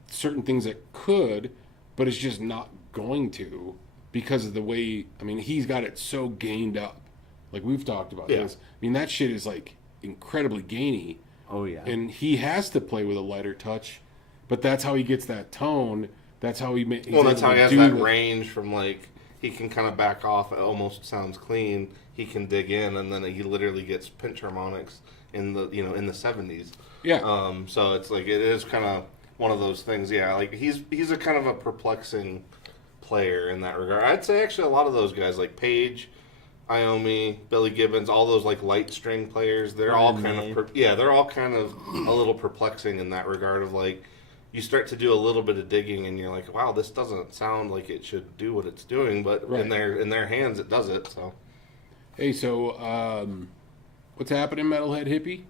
certain things that could, but it's just not going to because of the way. I mean, he's got it so gained up. Like we've talked about Yeah. this. I mean, that shit is like incredibly gainy, Oh, yeah. and he has to play with a lighter touch. But that's how he gets that tone. That's how he. Well, that's how he has that range from like he can kind of back off. It almost sounds clean. He can dig in, and then he literally gets pinch harmonics in the in the 70s. Yeah. So it's like it is kind of one of those things. Yeah, like he's a kind of a perplexing player in that regard. I'd say actually a lot of those guys like Page, Iommi, Billy Gibbons, all those like light string players. They're all Brian kind May. of they're all kind of a little perplexing in that regard of like. You start to do a little bit of digging, and you're like, "Wow, this doesn't sound like it should do what it's doing." But Right. in their hands, it does it. So, Hey, so what's happening, Metalhead Hippie?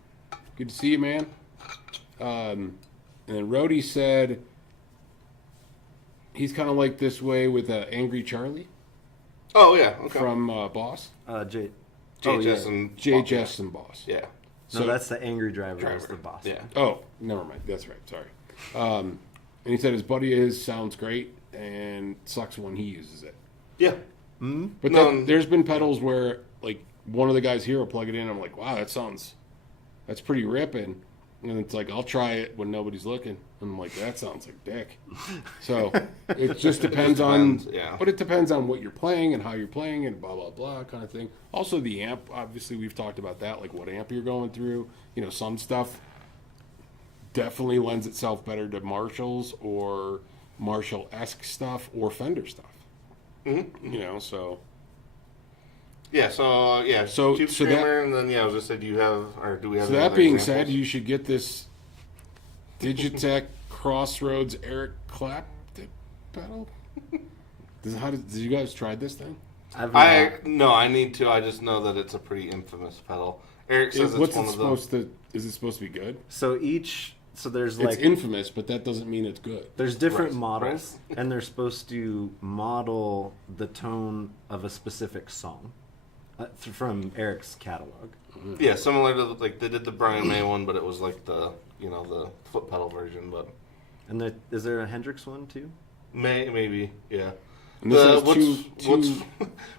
Good to see you, man. And then Rhodey said he's kind of like this way with Angry Charlie oh yeah, okay. from Boss. J. JHS and JHS and Boss. yeah, No, So- that's the Angry Driver. Is the boss. yeah. Oh, never mind. That's right. Sorry. And he said his buddy of his sounds great and sucks when he uses it. Yeah. But No, there's been pedals where like one of the guys here will plug it in. I'm like, wow, that's pretty ripping. And it's like I'll try it when nobody's looking. And I'm like, that sounds like dick. So it just depends on. depends, yeah. But it depends on what you're playing and how you're playing and blah blah blah kind of thing. Also the amp. Obviously we've talked about that, like what amp you're going through. You know, some stuff definitely lends itself better to Marshalls or Marshall-esque stuff or Fender stuff. Mm-hmm. You know, so. Yeah, so yeah, So- Tube so that- Screamer, and then I was just said, do we have? So any that other being examples? said, you should get this Digitech Crossroads Eric Clapton pedal. Did you guys try this thing? I need to. I just know that it's a pretty infamous pedal. Eric says it's What's one it of those. supposed to? Is it supposed to be good? So there's It's like infamous, but that doesn't mean it's good. there's different Right, models, and they're supposed to model the tone of a specific song from Eric's catalog. Yeah, similar to like they did the Brian May one, but it was like the the foot pedal version. But And is there a Hendrix one too? maybe yeah. And this has What's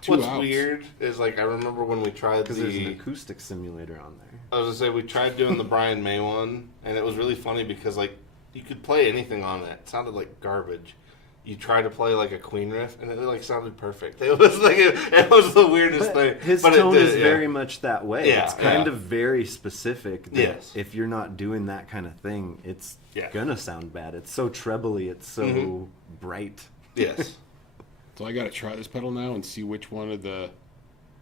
two outs. weird is like I remember when we tried Because there's an the. acoustic simulator on there. I was gonna say we tried doing the Brian May one, and it was really funny because like you could play anything on it. It sounded like garbage. You try to play like a Queen riff, and it like sounded perfect. It was like it was the weirdest thing. His but tone it did, is yeah. very much that way. Yeah, It's kind yeah. of very specific. That Yes. If you're not doing that kind of thing, it's Yeah. gonna sound bad. It's so trebly. It's so bright. Yes. So I got to try this pedal now and see which one of the.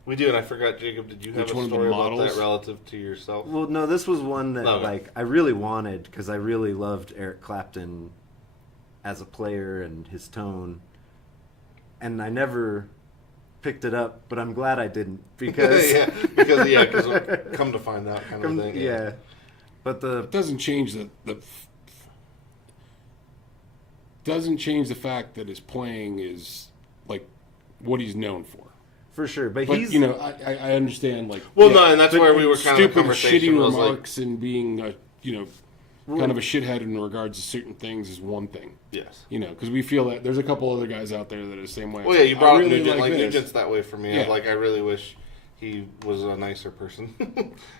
We do, and I forgot, Jacob, did you have Which a one of the story about models? that relative to yourself? Well, no, this was one that Okay. like I really wanted because I really loved Eric Clapton as a player and his tone, and I never picked it up, but I'm glad I didn't because because come to find out kind of thing. yeah. But It doesn't change doesn't change the fact that his playing is like what he's known for. for sure, but But he's you know, I understand like Well, no, and that's but where we were kind of the stupid, conversation shitty was like, remarks and being kind of a shithead in regards to certain things is one thing. yes. You know, because we feel that there's a couple other guys out there that are the same way. Well, It's yeah, like, you brought I up really Nugent. Like this. Nugent's that way for me. Yeah. Like I really wish he was a nicer person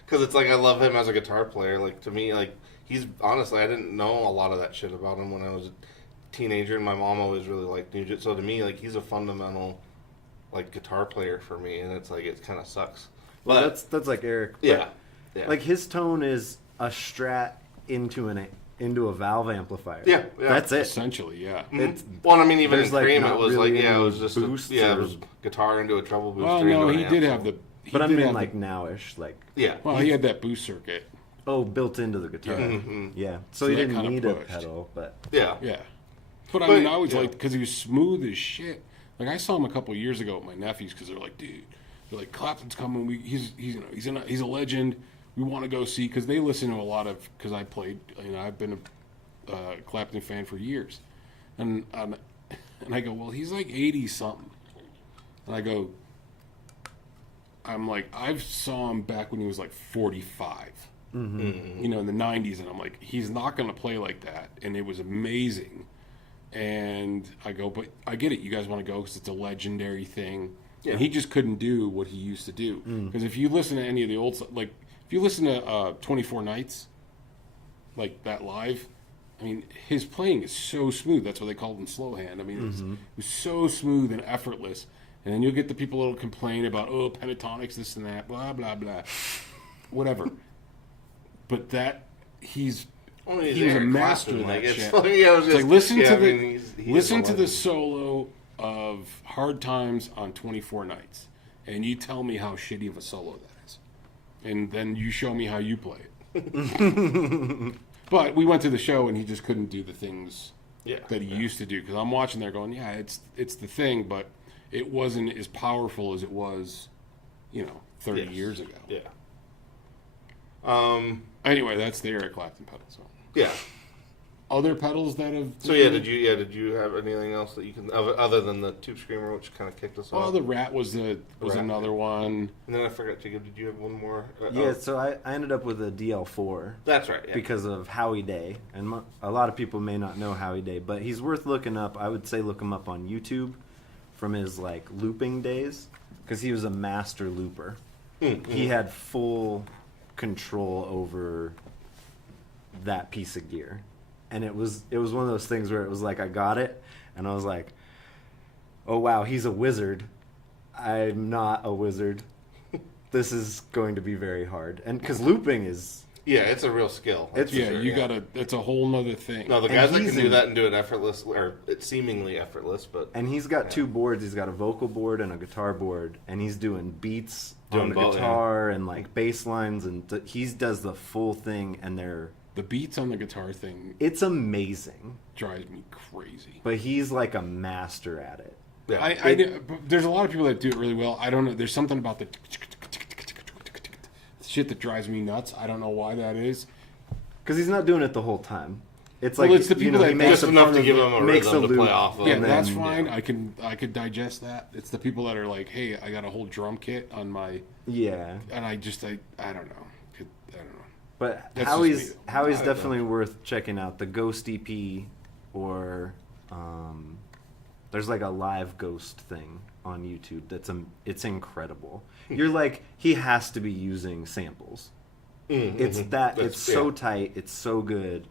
because it's like I love him as a guitar player. Like to me, like he's honestly, I didn't know a lot of that shit about him when I was a teenager, and my mom always really liked Nugent. So to me, like he's a fundamental like guitar player for me, and it's like it kind of sucks. well, But that's like Eric. But, yeah, yeah, like his tone is a Strat into a valve amplifier. Yeah, yeah. That's it. Essentially, yeah. It's well, I mean, even in there's, like, Cream, it not was like really yeah, it any was just boosts it or- was guitar into a treble booster. Well, into no, an he amp, did so- have the. but I did mean have like the, nowish, like yeah. well, he had that boost circuit. built into the guitar. Yeah. Yeah, so So he that didn't kinda need a pushed. pedal, but Yeah. Yeah, but I But, mean, I always yeah. liked because he was smooth as shit. Like I saw him a couple of years ago with my nephews because they're like, dude, they're like Clapton's coming. He's a legend. We want to go see because they listen to a lot of because I played. I've been a Clapton fan for years, and I go, well, he's like 80 something, and I go, I'm like, I saw him back when he was like 45. In the 90s, and I'm like, he's not going to play like that, and it was amazing. And I go, but I get it. You guys want to go because it's a legendary thing. Yeah. And he just couldn't do what he used to do. Because if you listen to any of the old stuff, like if you listen to 24 Nights, like that live, I mean, his playing is so smooth. That's why they called him slow hand. I mean, it was so smooth and effortless. And then you'll get the people that'll complain about, oh, pentatonics, this and that, blah, blah, blah. Whatever. But he's Well, he's he was a Eric master Clapton, of that like, it's shit. like, yeah, it was It's just, like listen yeah, to I the mean, he listen is a to the legend. solo of Hard Times on 24 Nights, and you tell me how shitty of a solo that is, and then you show me how you play it. But we went to the show, and he just couldn't do the things Yeah. that he used to do. Because I'm watching there, going, yeah, it's the thing, but it wasn't as powerful as it was, 30 Yes. years ago. Yeah. Anyway, that's the Eric Clapton pedal. So. Yeah. Other pedals that have. So yeah, did you have anything else that you can other than the Tube Screamer, which kind of kicked us Well, off? the Rat was Rat. another one. And then I forgot, Jacob. Did you have one more? yeah. Oh, So I ended up with a DL4 that's right. Yeah. because of Howie Day, and a lot of people may not know Howie Day, but he's worth looking up. I would say look him up on YouTube from his like looping days because he was a master looper. He had full control over that piece of gear, and it was one of those things where it was like I got it, and I was like, oh wow, he's a wizard. I'm not a wizard. This is going to be very hard, and because looping is Yeah, it's a real skill. that's for Yeah, sure, you gotta. It's a whole nother thing. No, the And guys that he's can do in- that and do it effortless, or it's seemingly effortless, but and he's got two boards. He's got a vocal board and a guitar board, and he's doing beats Doing on the both, guitar and like bass lines, and he does the full thing, and The beats on the guitar thing it's amazing. drives me crazy. But he's like a master at it. yeah. But there's a lot of people that do it really well. I don't know. There's something about the shit that drives me nuts. I don't know why that is. Because he's not doing it the whole time. It's Well, like it's the you people know, that he makes just a enough part to of give it, them a makes rhythm to loop, play off of. Yeah, and that's then- fine. I could digest that. It's the people that are like, hey, I got a whole drum kit on my, Yeah, and I don't know. I don't know. but That's Howie's just me, though. Howie's I don't know. definitely worth checking out. The Ghost EP, or there's like a live Ghost thing on YouTube. It's incredible. You're like, he has to be using samples. It's it's so tight. It's so good.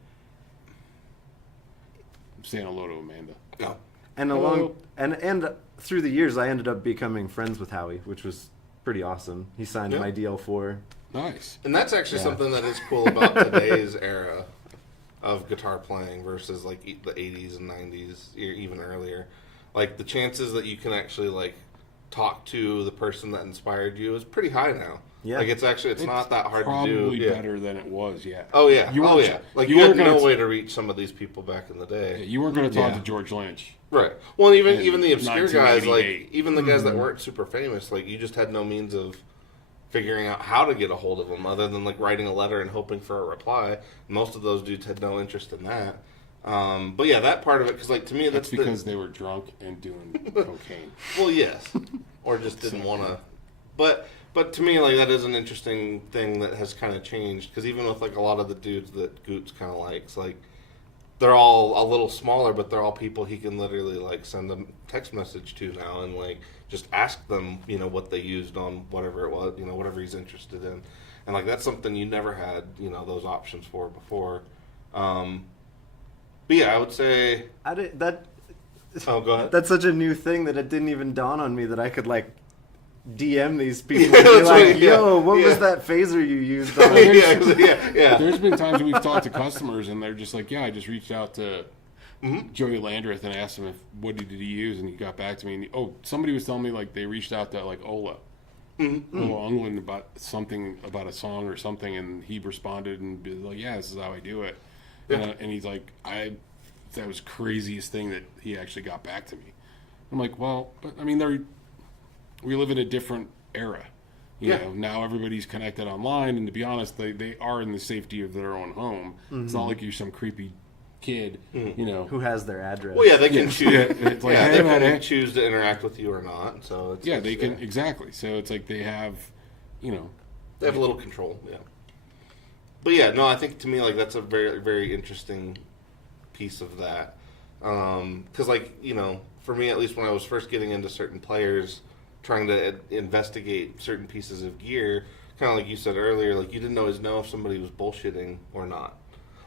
I'm saying hello to Amanda. No. And Hello. and through the years, I ended up becoming friends with Howie, which was pretty awesome. He signed Yeah. my DL4. Nice. And that's actually Yeah. something that is cool about today's era of guitar playing versus like the 80s and 90s, or even earlier. like the chances that you can actually like talk to the person that inspired you is pretty high now. Yeah. Like it's not that hard to do. Probably Yeah. better than it was. Yeah. Oh yeah. You oh weren't- yeah. Like you you had weren't gonna no t- way to reach some of these people back in the day. You weren't going to talk Yeah. to George Lynch. Right. Well, even In the obscure guys, like 1988. even the guys that weren't super famous, like you just had no means of figuring out how to get a hold of them other than like writing a letter and hoping for a reply. Most of those dudes had no interest in that. But yeah, that part of it, because like to me, That's that's because they were drunk and doing cocaine. well, yes, or just didn't want to. But to me, like that is an interesting thing that has kind of changed because even with like a lot of the dudes that Goots kind of likes, like they're all a little smaller, but they're all people he can literally like send a text message to now and like just ask them, you know, what they used on whatever it was, you know, whatever he's interested in, and like that's something you never had, you know, those options for before. But yeah, I would say. I did that. Oh, go ahead. That's such a new thing that it didn't even dawn on me that I could like DM these people Yeah, and be that's like, right, yeah, "Yo, what was yeah. that phaser you used on?" yeah. There's been times we've talked to customers and they're just like, yeah, I just reached out to Joey Landreth and asked him what did he use, and he got back to me. And somebody was telling me like they reached out to like Ola Ungland about something about a song or something, and he responded and be like, yeah, this is how I do it. Yeah. And he's like, that was craziest thing that he actually got back to me. I'm like, well, but I mean, we live in a different era. You Yeah. know, now everybody's connected online, and to be honest, they are in the safety of their own home. It's not like you're some creepy kid, you know. Who has their address? Well, yeah, they can Yeah. choose. Yeah, it's like, yeah, hey, they man, can hey. choose to interact with you or not. So it's, Yeah, it's, they can exactly. So it's like they have, you know, They have a little control. Yeah. But yeah, no, I think to me like that's a very very interesting piece of that. Because like you know, for me at least, when I was first getting into certain players, trying to investigate certain pieces of gear, kind of like you said earlier, like you didn't always know if somebody was bullshitting or not.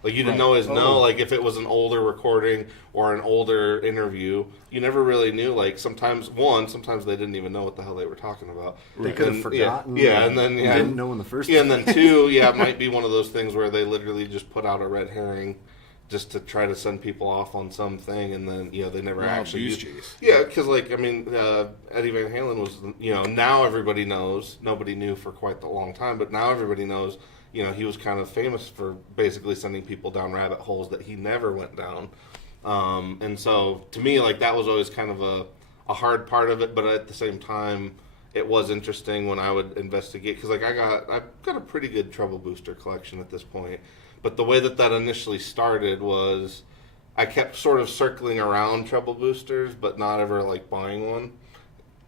Like you didn't Right. always know, Oh. like if it was an older recording or an older interview, you never really knew. Like sometimes they didn't even know what the hell they were talking about. They could have And, forgotten. Yeah, and then yeah, didn't know in the first. yeah, and then two, yeah, it might be one of those things where they literally just put out a red herring just to try to send people off on something, and then you know they never Wild actually goose used. chase. Yeah, because like I mean, Eddie Van Halen was, you know, now everybody knows. Nobody knew for quite a long time, but now everybody knows. You know, he was kind of famous for basically sending people down rabbit holes that he never went down. And so to me, like that was always kind of a hard part of it, but at the same time, it was interesting when I would investigate because like I've got a pretty good Treble Booster collection at this point. But the way that initially started was I kept sort of circling around Treble Boosters, but not ever like buying one.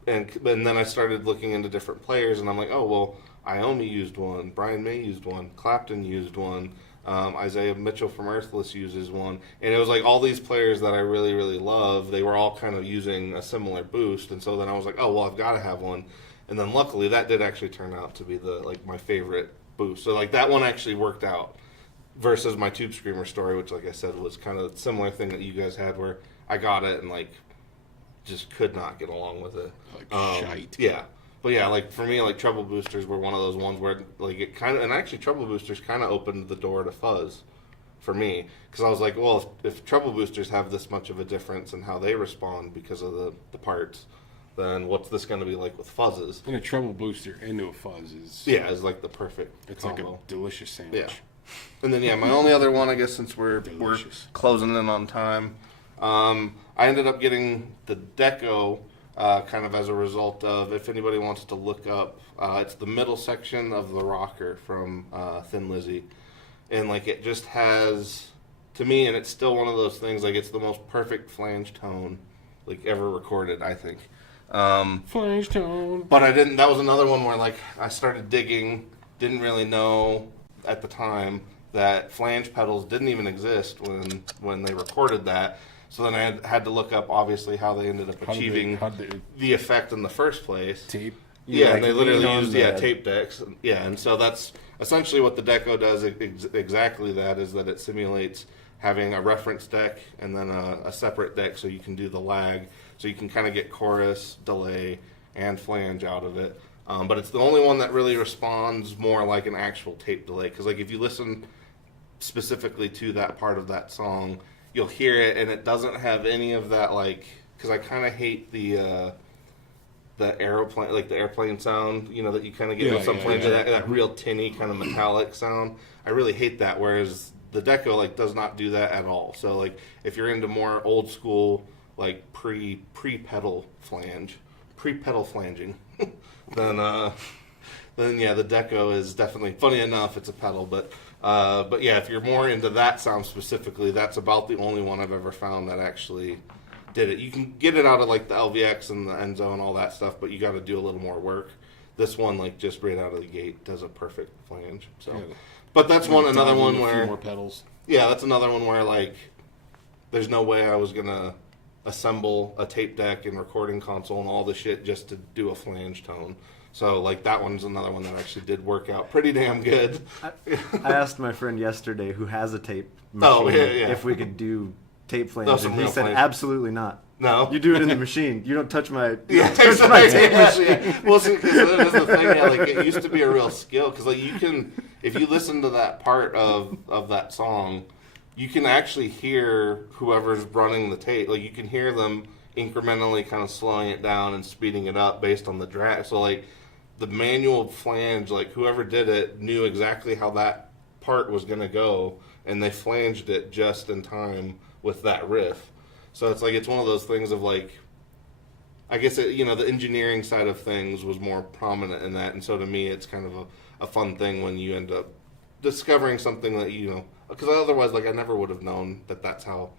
And then I started looking into different players, and I'm like, oh well, Iommi used one, Brian May used one, Clapton used one, Isaiah Mitchell from Earthless uses one, and it was like all these players that I really really love. They were all kind of using a similar boost, and so then I was like, oh well, I've got to have one. And then luckily that did actually turn out to be my favorite boost. So like that one actually worked out versus my Tube Screamer story, which like I said was kind of a similar thing that you guys had where I got it and like just could not get along with it. Like shite. Yeah. But yeah, like for me, like Treble Boosters were one of those ones where like it kind of, and actually Treble Boosters kind of opened the door to fuzz for me because I was like, well, if Treble Boosters have this much of a difference in how they respond because of the parts, then what's this going to be like with fuzzes? And a treble booster into a fuzz is Yeah, is like the perfect it's combo. like a delicious sandwich. Yeah. And then yeah, my only other one, I guess, since we're Delicious. closing in on time, I ended up getting the Deco kind of as a result of, if anybody wants to look up, it's the middle section of the rocker from Thin Lizzy, and like it just has, to me, and it's still one of those things, like it's the most perfect flange tone like ever recorded, I think. Flange tone. But I didn't. That was another one where like I started digging. Didn't really know at the time that flange pedals didn't even exist when they recorded that. So then I had to look up obviously how they ended up achieving How'd they the effect in the first place. tape? Yeah, like and they literally lean on used the- tape decks. Yeah, and so that's essentially what the Deco does. Exactly that is that it simulates having a reference deck and then a separate deck so you can do the lag. So you can kind of get chorus, delay, and flange out of it. But it's the only one that really responds more like an actual tape delay. Because like if you listen specifically to that part of that song, you'll hear it, and it doesn't have any of that like because I kind of hate the aeroplane, like the airplane sound, you know, that you kind of get with some planes, that real tinny kind of metallic sound. I really hate that. Whereas the Deco like does not do that at all. So like if you're into more old school like pre pedal flanging, then yeah, the Deco is definitely, funny enough, it's a pedal, but yeah, if you're more into that sound specifically, that's about the only one I've ever found that actually did it. You can get it out of like the LVX and the Enzo and all that stuff, but you got to do a little more work. This one, like just right out of the gate, does a perfect flange. So, Yeah. but that's another one A few where more pedals. yeah, that's another one where like there's no way I was gonna assemble a tape deck and recording console and all the shit just to do a flange tone. So like that one's another one that actually did work out pretty damn good. I asked my friend yesterday who has a tape machine if we could do tape flange, and he said flange. absolutely not. No, You do it in the machine. You don't touch my touch my tape machine. Well, see, because that's the thing. Yeah, like it used to be a real skill. Because like you can, if you listen to that part of that song, you can actually hear whoever's running the tape. Like you can hear them incrementally kind of slowing it down and speeding it up based on the drag. So like the manual flange, like whoever did it knew exactly how that part was going to go, and they flanged it just in time with that riff. So it's like it's one of those things of like, I guess the engineering side of things was more prominent in that, and so to me it's kind of a fun thing when you end up discovering something that because otherwise like I never would have known that that's how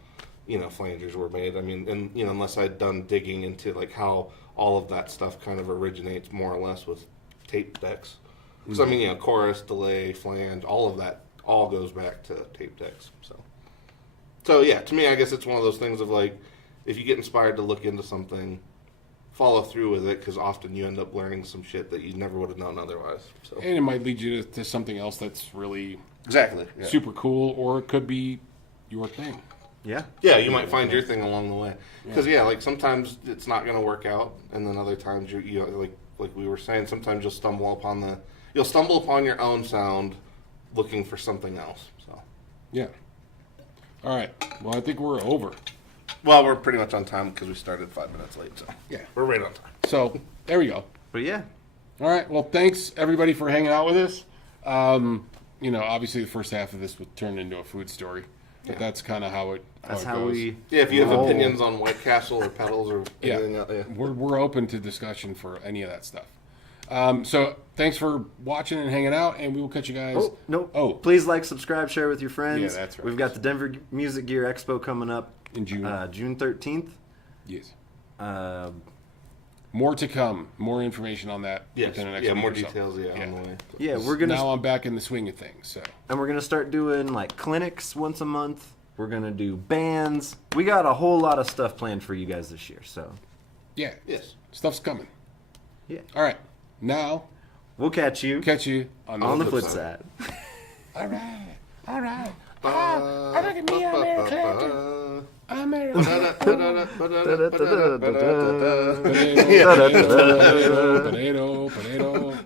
flangers were made. I mean, and unless I'd done digging into like how all of that stuff kind of originates more or less with tape decks. Because I mean, chorus, delay, flange, all of that all goes back to tape decks. So yeah, to me, I guess it's one of those things of like, if you get inspired to look into something, follow through with it, because often you end up learning some shit that you never would have known otherwise. So. And it might lead you to something else that's really Exactly. Yeah. super cool, or it could be your thing. Yeah. Yeah, you might find your thing along the way. Because like sometimes it's not going to work out, and then other times like we were saying, sometimes you'll stumble upon your own sound, looking for something else. So. Yeah. All right. Well, I think we're over. Well, we're pretty much on time because we started 5 minutes late, so Yeah. we're right on time. So there we go. But yeah. All right. Well, thanks everybody for hanging out with us. Obviously the first half of this would turn into a food story, but that's kind of how it That's how it how goes. we. Yeah, if you have roll. opinions on White Castle or pedals or Yeah. anything else, yeah. We're open to discussion for any of that stuff. So thanks for watching and hanging out, and we will catch you guys. Oh, no. Oh. Please like, subscribe, share with your friends. Yeah, that's right. We've got the Denver Music Gear Expo coming up In June. June 13th. Yes. Uh, More to come. More information on that. Yes. within the next Yeah, week more or so. details, on the way. yeah, we're gonna Now I'm back in the swing of things. So and we're gonna start doing like clinics once a month. We're gonna do bands. We got a whole lot of stuff planned for you guys this year. So yeah, Yes. stuff's coming. yeah, All right. Now we'll catch you catch you on on the flip flip side. All right. All right. Look at me, American. American. Potato, potato, potato, potato.